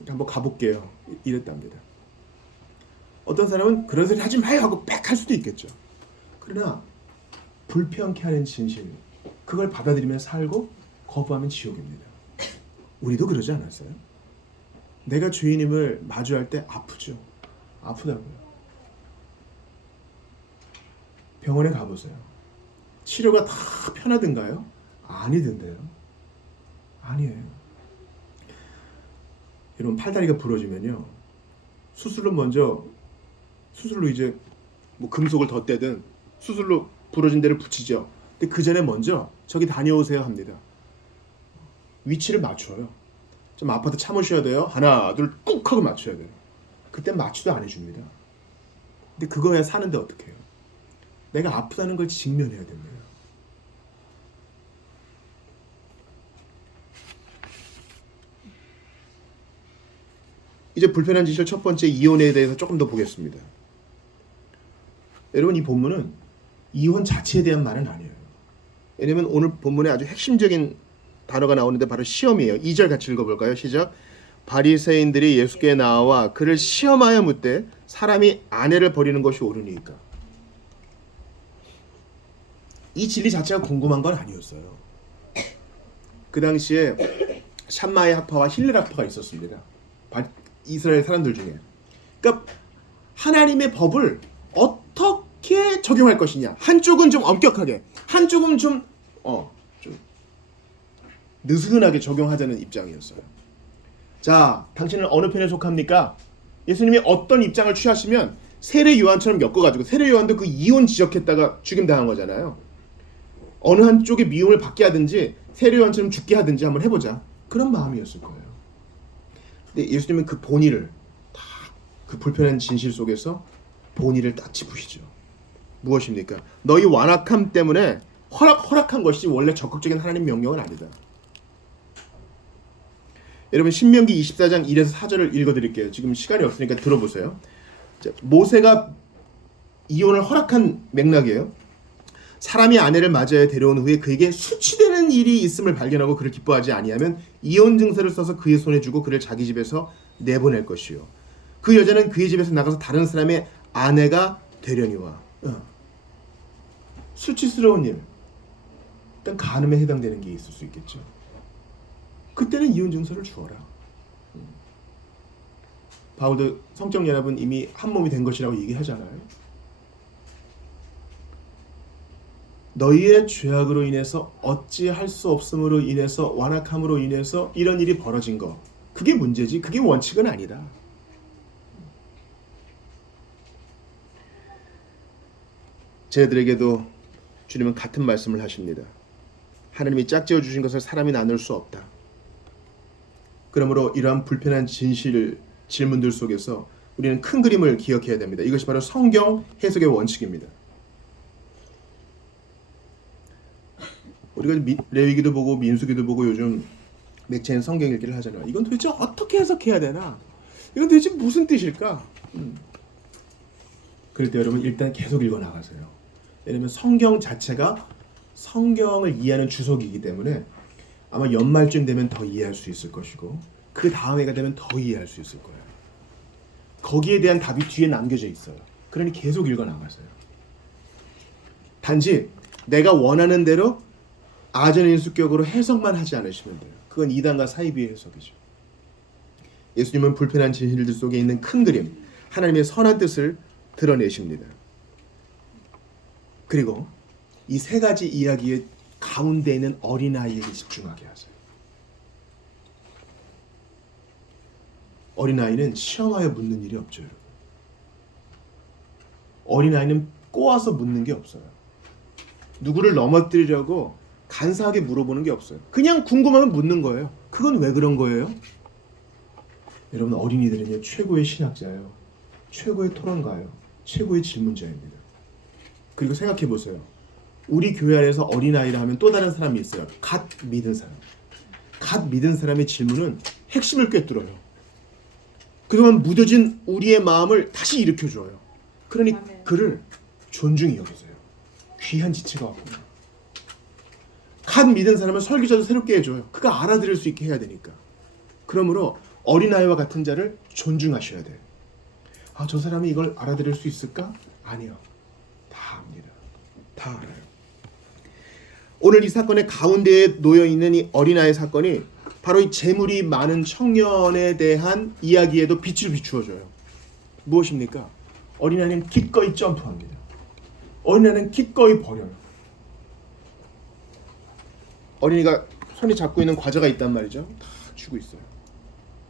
한번 가볼게요. 이랬답니다. 어떤 사람은 그런 소리 하지 마요 하고 빽 할 수도 있겠죠. 그러나 불편케 하는 진실, 그걸 받아들이며 살고 거부하면 지옥입니다. 우리도 그러지 않았어요? 내가 죄인임을 마주할 때 아프죠. 아프다고요. 병원에 가보세요. 치료가 다 편하든가요? 아니던데요. 아니에요. 여러분, 팔다리가 부러지면요, 수술로 이제 뭐 금속을 덧대든 수술로 부러진 데를 붙이죠. 근데 그 전에 먼저 저기 다녀오세요 합니다. 위치를 맞춰요. 좀 아파도 참으셔야 돼요. 하나, 둘, 꾹 하고 맞춰야 돼요. 그때 맞추도 안 해줍니다. 근데 그거야 사는데 어떻게 해요? 내가 아프다는 걸 직면해야 됩니다. 이제 불편한 진실 첫 번째, 이혼에 대해서 조금 더 보겠습니다. 여러분, 이 본문은 이혼 자체에 대한 말은 아니에요. 왜냐면 오늘 본문에 아주 핵심적인 단어가 나오는데 바로 시험이에요. 2절 같이 읽어볼까요? 시작. 바리새인들이 예수께 나와 그를 시험하여 묻되 사람이 아내를 버리는 것이 옳으니까. 이 진리 자체가 궁금한 건 아니었어요. 그 당시에 샴마의 학파와 힐렐 학파가 있었습니다. 이스라엘 사람들 중에. 그러니까 하나님의 법을 어떻게 적용할 것이냐. 한쪽은 좀 엄격하게, 한쪽은 좀 느슨하게 적용하자는 입장이었어요. 자, 당신은 어느 편에 속합니까? 예수님이 어떤 입장을 취하시면 세례 요한처럼 엮어가지고, 세례 요한도 그 이혼 지적했다가 죽임 당한 거잖아요. 어느 한쪽에 미움을 받게 하든지 세례 요한처럼 죽게 하든지 한번 해보자, 그런 마음이었을 거예요. 근데 예수님은 그 본의를 다 그 불편한 진실 속에서 본의를 딱 짚으시죠. 무엇입니까? 너희 완악함 때문에 허락한 것이 원래 적극적인 하나님 명령은 아니다. 여러분 신명기 24장 1에서 4절을 읽어드릴게요. 지금 시간이 없으니까 들어보세요. 자, 모세가 이혼을 허락한 맥락이에요. 사람이 아내를 맞아야 데려온 후에 그에게 수치되는 일이 있음을 발견하고 그를 기뻐하지 아니하면 이혼 증서를 써서 그의 손에 주고 그를 자기 집에서 내보낼 것이요. 그 여자는 그의 집에서 나가서 다른 사람의 아내가 되려니와. 수치스러운 일, 일단 간음에 해당되는 게 있을 수 있겠죠. 그때는 이혼 증서를 주어라. 바울도 성적 연합은 이미 한 몸이 된 것이라고 얘기하잖아요. 너희의 죄악으로 인해서 어찌할 수 없음으로 인해서 완악함으로 인해서 이런 일이 벌어진 거, 그게 문제지 그게 원칙은 아니다. 저희들에게도 주님은 같은 말씀을 하십니다. 하나님이 짝지어 주신 것을 사람이 나눌 수 없다. 그러므로 이러한 불편한 질문들 속에서 우리는 큰 그림을 기억해야 됩니다. 이것이 바로 성경 해석의 원칙입니다. 우리가 레위기도 보고 민수기도 보고 요즘 매체인 성경 읽기를 하잖아요. 이건 도대체 어떻게 해석해야 되나? 이건 도대체 무슨 뜻일까? 그럴 때 여러분 일단 계속 읽어 나가세요. 왜냐면 성경 자체가 성경을 이해하는 주석이기 때문에 아마 연말쯤 되면 더 이해할 수 있을 것이고 그 다음 해가 되면 더 이해할 수 있을 거예요. 거기에 대한 답이 뒤에 남겨져 있어요. 그러니 계속 읽어 나가세요. 단지 내가 원하는 대로 아전인수격으로 해석만 하지 않으시면 돼요. 그건 이단과 사이비의 해석이죠. 예수님은 불편한 진실들 속에 있는 큰 그림, 하나님의 선한 뜻을 드러내십니다. 그리고 이 세 가지 이야기의 가운데 있는 어린아이에게 집중하게 하세요. 어린아이는 시험하여 묻는 일이 없죠. 어린아이는 꼬아서 묻는 게 없어요. 누구를 넘어뜨리려고 간사하게 물어보는 게 없어요. 그냥 궁금하면 묻는 거예요. 그건 왜 그런 거예요? 여러분 어린이들은요 최고의 신학자예요. 최고의 토론가예요. 최고의 질문자입니다. 그리고 생각해 보세요. 우리 교회 안에서 어린아이라 하면 또 다른 사람이 있어요. 갓 믿은 사람. 갓 믿은 사람의 질문은 핵심을 꿰뚫어요. 그동안 무뎌진 우리의 마음을 다시 일으켜줘요. 그러니 그를 존중히 여기세요. 귀한 지체가 왔구나. 갓 믿은 사람은 설교자도 새롭게 해줘요. 그가 알아들을 수 있게 해야 되니까. 그러므로 어린아이와 같은 자를 존중하셔야 돼요. 아, 저 사람이 이걸 알아들을 수 있을까? 아니요. 다 압니다. 다 알아요. 오늘 이 사건의 가운데에 놓여있는 이 어린아이 사건이 바로 이 재물이 많은 청년에 대한 이야기에도 빛을 비추어줘요. 무엇입니까? 어린아이는 기꺼이 점프합니다. 어린아이는 기꺼이 버려요. 어린이가 손에 잡고 있는 과자가 있단 말이죠. 다 쥐고 있어요.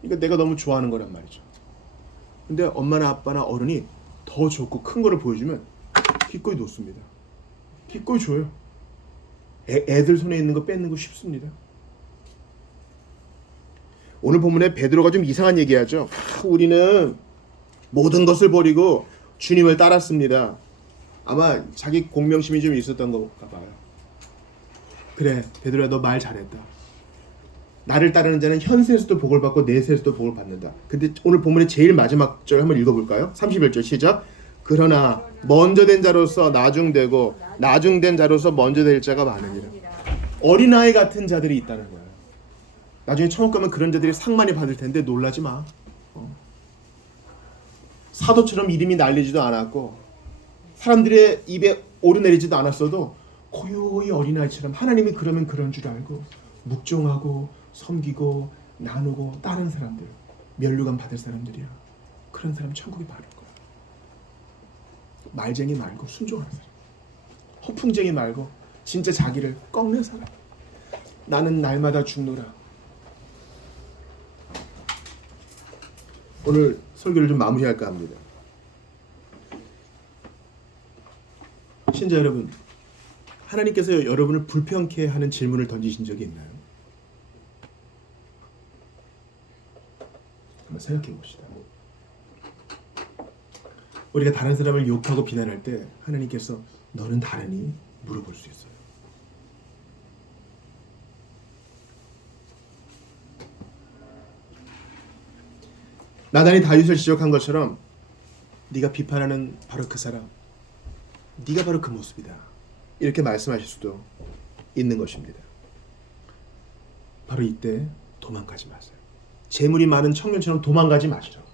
이거 내가 너무 좋아하는 거란 말이죠. 근데 엄마나 아빠나 어른이 더 좋고 큰 거를 보여주면 기꺼이 놓습니다. 기꺼이 줘요. 애들 손에 있는 거 뺏는 거 쉽습니다. 오늘 본문에 베드로가 좀 이상한 얘기하죠. 우리는 모든 것을 버리고 주님을 따랐습니다. 아마 자기 공명심이 좀 있었던 건가 봐요. 그래, 베드로야 너 말 잘했다. 나를 따르는 자는 현세에서도 복을 받고 내세에서도 복을 받는다. 근데 오늘 본문의 제일 마지막 절 한번 읽어볼까요? 31절 시작. 그러나 먼저 된 자로서 나중되고 나중된 자로서 먼저 될 자가 많으니라. 어린아이 같은 자들이 있다는 거예요. 나중에 천국 가면 그런 자들이 상 많이 받을 텐데 놀라지 마. 사도처럼 이름이 날리지도 않았고 사람들의 입에 오르내리지도 않았어도 고요히 어린아이처럼 하나님이 그러면 그런 줄 알고 묵종하고 섬기고 나누고 따른 사람들, 면류관 받을 사람들이야. 그런 사람 천국에 받을 거야. 말쟁이 말고 순종하는 사람, 허풍쟁이 말고 진짜 자기를 꺾는 사람. 나는 날마다 죽노라. 오늘 설교를 좀 마무리할까 합니다. 신자 여러분, 하나님께서 여러분을 불편케 하는 질문을 던지신 적이 있나요? 한번 생각해 봅시다. 우리가 다른 사람을 욕하고 비난할 때 하나님께서 너는 다르니? 물어볼 수 있어요. 나단이 다윗을 지적한 것처럼 네가 비판하는 바로 그 사람, 네가 바로 그 모습이다. 이렇게 말씀하실 수도 있는 것입니다. 바로 이때 도망가지 마세요. 재물이 많은 청년처럼 도망가지 마시라고.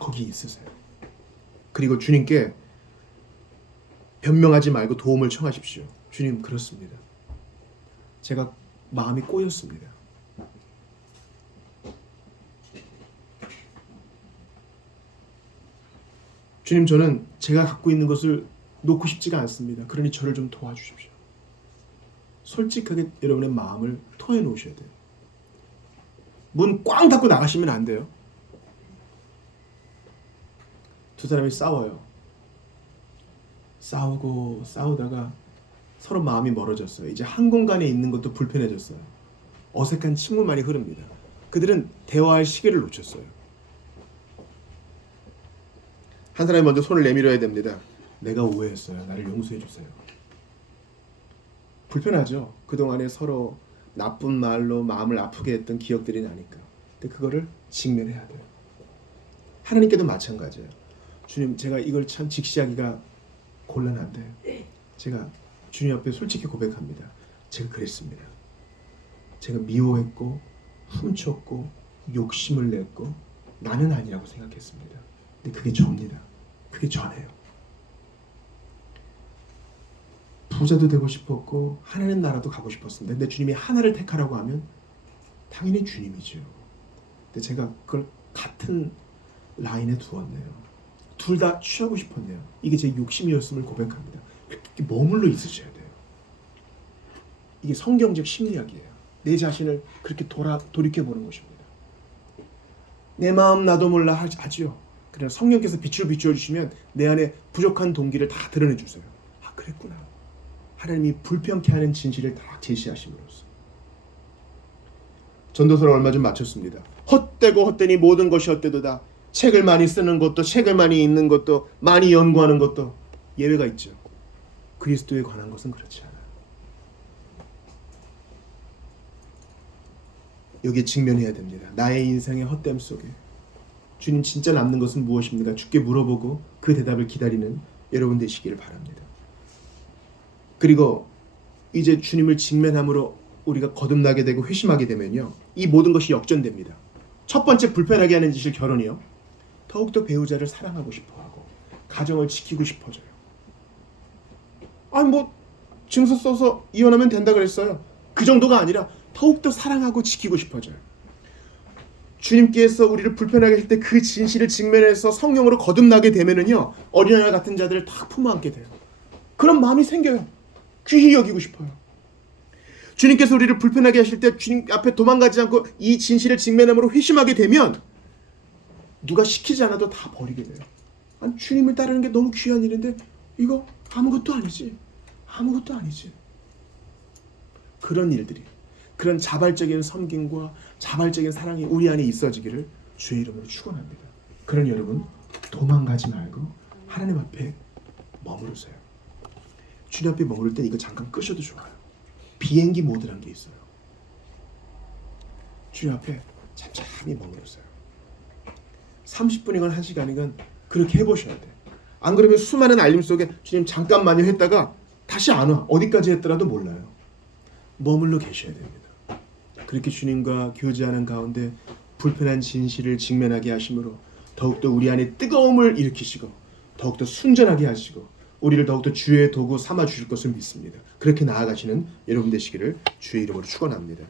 거기 있으세요. 그리고 주님께 변명하지 말고 도움을 청하십시오. 주님, 그렇습니다. 제가 마음이 꼬였습니다. 주님, 저는 제가 갖고 있는 것을 놓고 싶지가 않습니다. 그러니 저를 좀 도와주십시오. 솔직하게 여러분의 마음을 토해 놓으셔야 돼요. 문 꽝 닫고 나가시면 안 돼요. 두 사람이 싸워요. 싸우다가 서로 마음이 멀어졌어요. 이제 한 공간에 있는 것도 불편해졌어요. 어색한 침묵만이 흐릅니다. 그들은 대화할 시기를 놓쳤어요. 한 사람이 먼저 손을 내밀어야 됩니다. 내가 오해했어요. 나를 용서해 주세요. 불편하죠. 그동안에 서로 나쁜 말로 마음을 아프게 했던 기억들이 나니까. 근데 그거를 직면해야 돼요. 하나님께도 마찬가지예요. 주님, 제가 이걸 참 직시하기가 곤란한데 제가 주님 앞에 솔직히 고백합니다. 제가 그랬습니다. 제가 미워했고 훔쳤고 욕심을 냈고 나는 아니라고 생각했습니다. 근데 그게 저입니다. 그게 저네요. 부자도 되고 싶었고 하나님 나라도 가고 싶었습니다. 근데 주님이 하나를 택하라고 하면 당연히 주님이죠. 근데 제가 그걸 같은 라인에 두었네요. 둘 다 취하고 싶었네요. 이게 제 욕심이었음을 고백합니다. 이렇게 머물러 있으셔야 돼요. 이게 성경적 심리학이에요. 내 자신을 그렇게 돌이켜보는 것입니다. 내 마음 나도 몰라 하지요. 그러나 성령께서 빛을 비추어주시면 내 안에 부족한 동기를 다 드러내주세요. 아, 그랬구나. 하나님이 불편케 하는 진실을 다 제시하심으로써. 전도서를 얼마 전 마쳤습니다. 헛되고 헛되니 모든 것이 헛되도다. 책을 많이 쓰는 것도, 책을 많이 읽는 것도, 많이 연구하는 것도 예외가 있죠. 그리스도에 관한 것은 그렇지 않아요. 여기에 직면해야 됩니다. 나의 인생의 헛됨 속에 주님 진짜 남는 것은 무엇입니까? 주께 물어보고 그 대답을 기다리는 여러분 되시기를 바랍니다. 그리고 이제 주님을 직면함으로 우리가 거듭나게 되고 회심하게 되면요, 이 모든 것이 역전됩니다. 첫 번째 불편하게 하는 짓이 결혼이요. 더욱더 배우자를 사랑하고 싶어하고 가정을 지키고 싶어져요. 아니 뭐 증서 써서 이혼하면 된다 그랬어요. 그 정도가 아니라 더욱더 사랑하고 지키고 싶어져요. 주님께서 우리를 불편하게 할 때 그 진실을 직면해서 성령으로 거듭나게 되면은요, 어린아이 같은 자들을 다 품어안게 돼요. 그런 마음이 생겨요. 귀히 여기고 싶어요. 주님께서 우리를 불편하게 하실 때 주님 앞에 도망가지 않고 이 진실을 직면함으로 회심하게 되면 누가 시키지 않아도 다 버리게 돼요. 아니, 주님을 따르는 게 너무 귀한 일인데 이거 아무것도 아니지. 아무것도 아니지. 그런 일들이, 그런 자발적인 섬김과 자발적인 사랑이 우리 안에 있어지기를 주의 이름으로 축원합니다. 그러니 여러분, 도망가지 말고 하나님 앞에 머무르세요. 주님 앞에 머무를 때 이거 잠깐 끄셔도 좋아요. 비행기 모드라는 게 있어요. 주님 앞에 잠잠히 머무르세요. 30분이건 1시간이건 그렇게 해보셔야 돼요. 안 그러면 수많은 알림 속에 주님 잠깐만요 했다가 다시 안 와. 어디까지 했더라도 몰라요. 머물러 계셔야 됩니다. 그렇게 주님과 교제하는 가운데 불편한 진실을 직면하게 하심으로 더욱더 우리 안에 뜨거움을 일으키시고 더욱더 순전하게 하시고 우리를 더욱더 주의 도구 삼아 주실 것을 믿습니다. 그렇게 나아가시는 여러분 되시기를 주의 이름으로 축원합니다.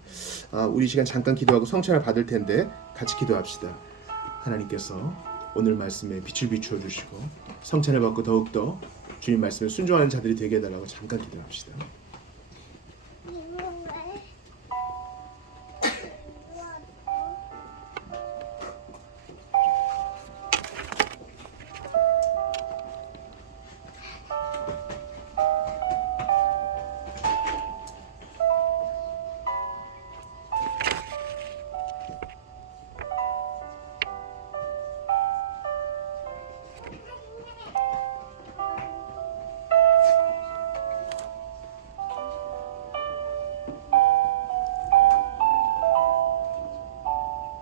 우리 시간 잠깐 기도하고 성찬을 받을 텐데 같이 기도합시다. 하나님께서 오늘 말씀에 빛을 비추어 주시고 성찬을 받고 더욱더 주님 말씀에 순종하는 자들이 되게 해달라고 잠깐 기도합시다.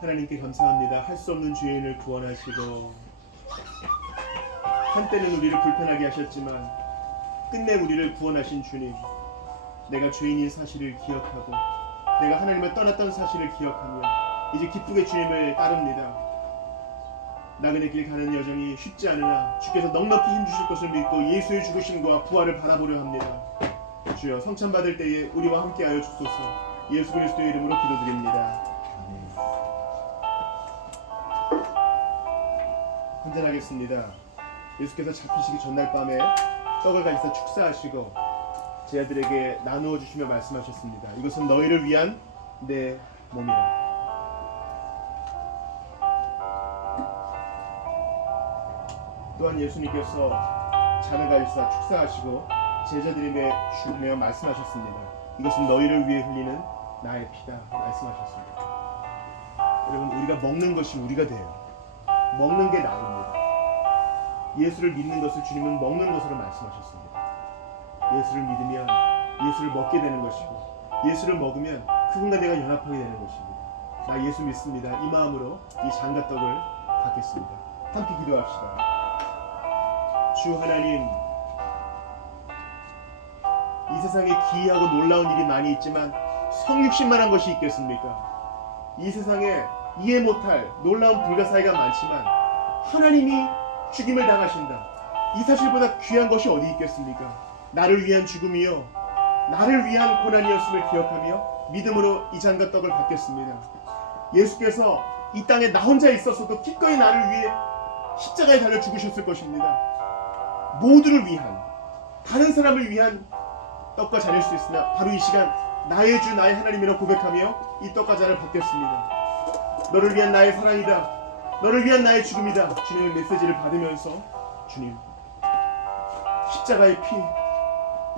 하나님께 감사합니다. 할 수 없는 죄인을 구원하시고 한때는 우리를 불편하게 하셨지만 끝내 우리를 구원하신 주님, 내가 죄인인 사실을 기억하고 내가 하나님을 떠났던 사실을 기억하며 이제 기쁘게 주님을 따릅니다. 나그네 길 가는 여정이 쉽지 않으나 주께서 넉넉히 힘주실 것을 믿고 예수의 죽으심과 부활을 바라보려 합니다. 주여, 성찬 받을 때에 우리와 함께하여 주소서. 예수 그리스도의 이름으로 기도드립니다. 한잔하겠습니다. 예수께서 잡히시기 전날 밤에 떡을 가지사 축사하시고 제자들에게 나누어 주시며 말씀하셨습니다. 이것은 너희를 위한 내 몸이라. 또한 예수님께서 잔을 가지사 축사하시고 제자들에게 주며 말씀하셨습니다. 이것은 너희를 위해 흘리는 나의 피다 말씀하셨습니다. 여러분, 우리가 먹는 것이 우리가 돼요. 먹는 게 나입니다. 예수를 믿는 것을 주님은 먹는 것으로 말씀하셨습니다. 예수를 믿으면 예수를 먹게 되는 것이고 예수를 먹으면 그분과 내가 연합하게 되는 것입니다. 나 예수 믿습니다. 이 마음으로 이 잔과 떡을 받겠습니다. 함께 기도합시다. 주 하나님, 이 세상에 기이하고 놀라운 일이 많이 있지만 성육신만한 것이 있겠습니까? 이 세상에 이해 못할 놀라운 불가사의가 많지만 하나님이 죽임을 당하신다, 이 사실보다 귀한 것이 어디 있겠습니까? 나를 위한 죽음이요 나를 위한 고난이었음을 기억하며 믿음으로 이 잔과 떡을 받겠습니다. 예수께서 이 땅에 나 혼자 있었어도 기꺼이 나를 위해 십자가에 달려 죽으셨을 것입니다. 모두를 위한, 다른 사람을 위한 떡과 잔일 수 있으나 바로 이 시간 나의 주 나의 하나님이라 고백하며 이 떡과 잔을 받겠습니다. 너를 위한 나의 사랑이다, 너를 위한 나의 죽음이다. 주님의 메시지를 받으면서 주님, 십자가의 피,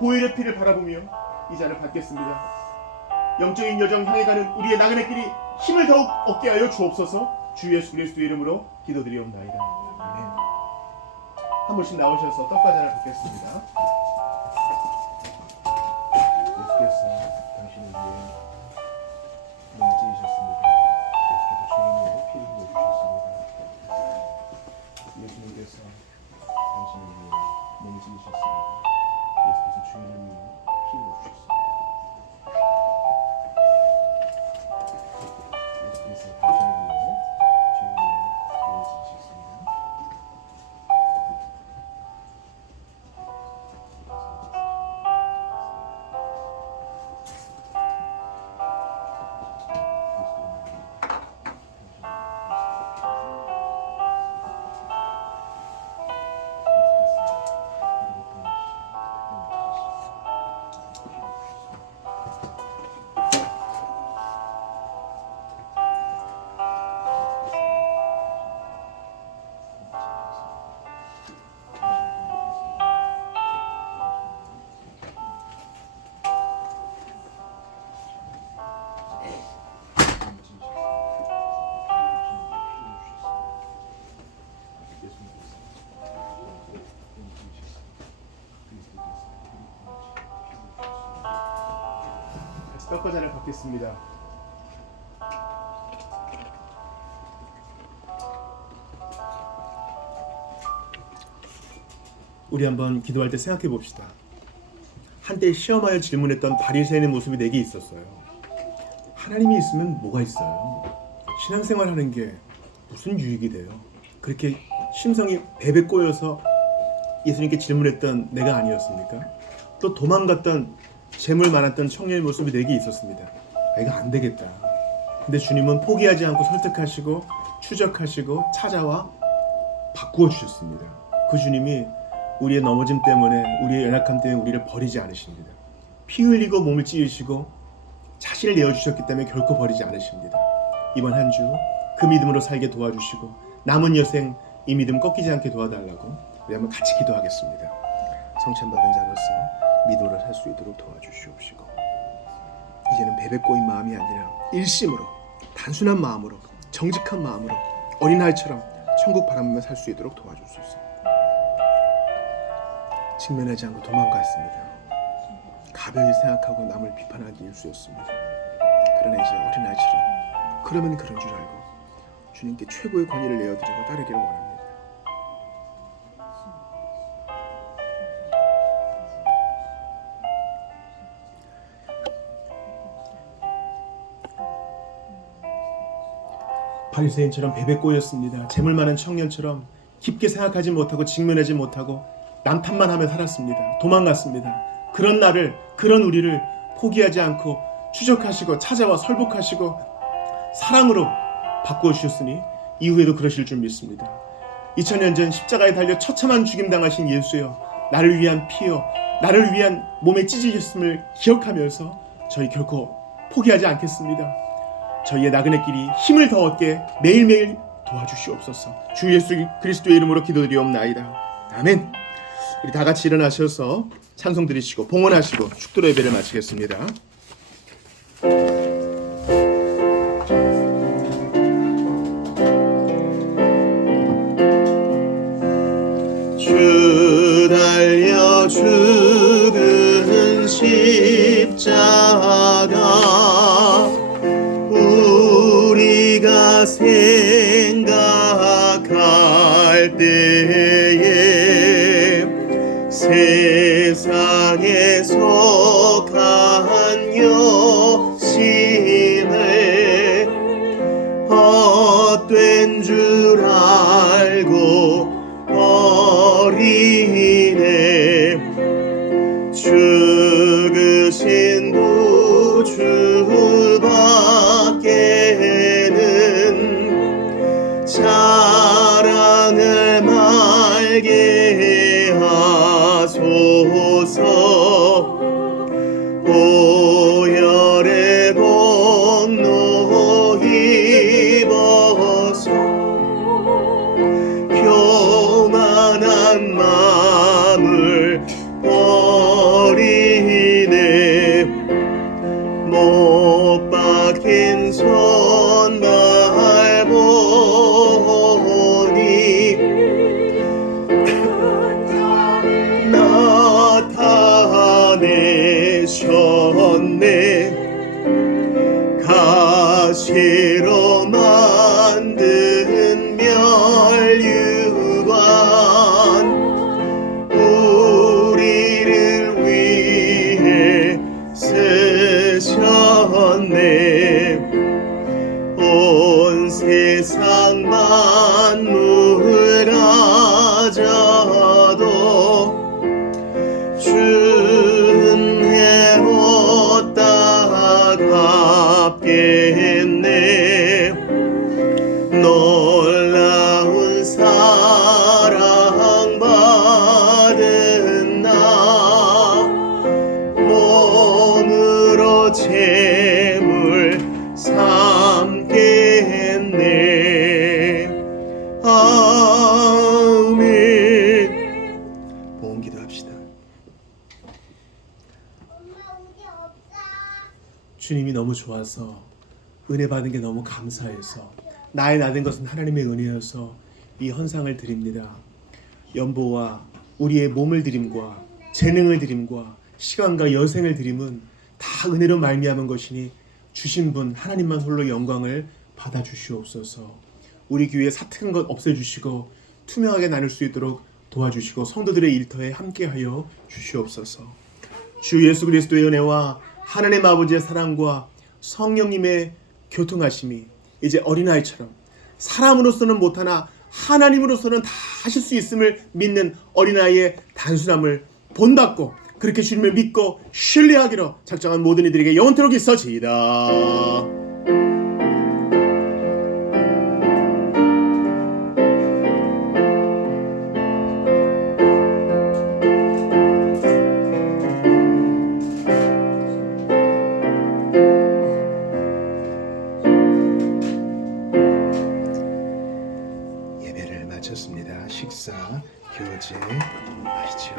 보혈의 피를 바라보며 이 잔을 받겠습니다. 영적인 여정 향해 가는 우리의 나그네 길이 힘을 더욱 얻게 하여 주옵소서. 주 예수 그리스도의 이름으로 기도드리옵나이다. 아멘. 한 분씩 나오셔서 떡과 잔을 받겠습니다. 예수께서 당신을 위해 몸을 찢으셨습니다. 예수께서 죄인으로 피를 흘려주셨습니다. 예수님께서 당신을 위해 몸을 찢으셨습니다. 예수께서 죄인을 위해 피를 흘려주셨습니다. 예수께서 당신을 위해 죄인을 위해 몸을 찢으셨습니다. 떡과 잔을 받겠습니다. 우리 한번 기도할 때 생각해 봅시다. 한때 시험하여 질문했던 바리새인의 모습이 내게 있었어요. 하나님이 있으면 뭐가 있어요? 신앙생활 하는 게 무슨 유익이 돼요? 그렇게 심성이 베베 꼬여서 예수님께 질문했던 내가 아니었습니까? 또 도망갔던 재물 많았던 청년의 모습이 내게 있었습니다. 이거 안 되겠다. 근데 주님은 포기하지 않고 설득하시고 추적하시고 찾아와 바꾸어 주셨습니다. 그 주님이 우리의 넘어짐 때문에, 우리의 연약함 때문에 우리를 버리지 않으십니다. 피 흘리고 몸을 찢으시고 자신을 내어주셨기 때문에 결코 버리지 않으십니다. 이번 한 주 그 믿음으로 살게 도와주시고 남은 여생 이 믿음 꺾이지 않게 도와달라고 우리 한번 같이 기도하겠습니다. 성찬받은 자로서 믿음으로 살 수 있도록 도와주시옵시고, 이제는 베베 꼬인 마음이 아니라 일심으로 단순한 마음으로 정직한 마음으로 어린아이처럼 천국 바라보며 살 수 있도록 도와주소서. 직면하지 않고 도망갔습니다. 가벼이 생각하고 남을 비판하기 일쑤였습니다. 그러나 이제 어린아이처럼 그러면 그런 줄 알고 주님께 최고의 권위를 내어드리고 따르기를 원합니다. 바리새인처럼 베베 꼬였습니다. 재물 많은 청년처럼 깊게 생각하지 못하고 직면하지 못하고 남탓만 하며 살았습니다. 도망갔습니다. 그런 나를, 그런 우리를 포기하지 않고 추적하시고 찾아와 설복하시고 사랑으로 바꾸어 주셨으니 이후에도 그러실 줄 믿습니다. 2000년 전 십자가에 달려 처참한 죽임당하신 예수여, 나를 위한 피여, 나를 위한 몸에 찢으셨음을 기억하면서 저희 결코 포기하지 않겠습니다. 저희의 나그네 길이 힘을 더 얻게 매일매일 도와주시옵소서. 주 예수 그리스도의 이름으로 기도드리옵나이다. 아멘. 우리 다 같이 일어나셔서 찬송 드리시고 봉헌하시고 축도로 예배를 마치겠습니다. 주 달려 죽은 십자가 우리가 생각할 때에 세상에 속한 욕심을 헛된 줄 알고 버리네. 죽으신 구 주밖에는 자랑을 말게 하소서. 보혈의 공로 입어서 교만한 마음을 버리네. 못 박힌 손발 보니 나타내셨네. 가시로 만든 멸류관 우리를 위해 쓰셨네. 온 세상 만물 가져도 준해 얻다 갚겠네. 놀라운 사랑 받은 나 몸으로 재물 삼겠네. 아멘. 봉헌 기도합시다. 주님이 너무 좋아서 은혜 받은 게 너무 감사해서 나의 나된 것은 하나님의 은혜여서 이 헌상을 드립니다. 연보와 우리의 몸을 드림과 재능을 드림과 시간과 여생을 드림은 다 은혜로 말미암은 것이니 주신 분 하나님만 홀로 영광을 받아주시옵소서. 우리 교회에 사특한 것 없애주시고 투명하게 나눌 수 있도록 도와주시고 성도들의 일터에 함께하여 주시옵소서. 주 예수 그리스도의 은혜와 하나님 아버지의 사랑과 성령님의 교통하심이 이제 어린아이처럼 사람으로서는 못하나 하나님으로서는 다 하실 수 있음을 믿는 어린아이의 단순함을 본받고 그렇게 주님을 믿고 신뢰하기로 작정한 모든 이들에게 영원토록 있어지이다. 예배를 마쳤습니다. 식사 교제 하시죠.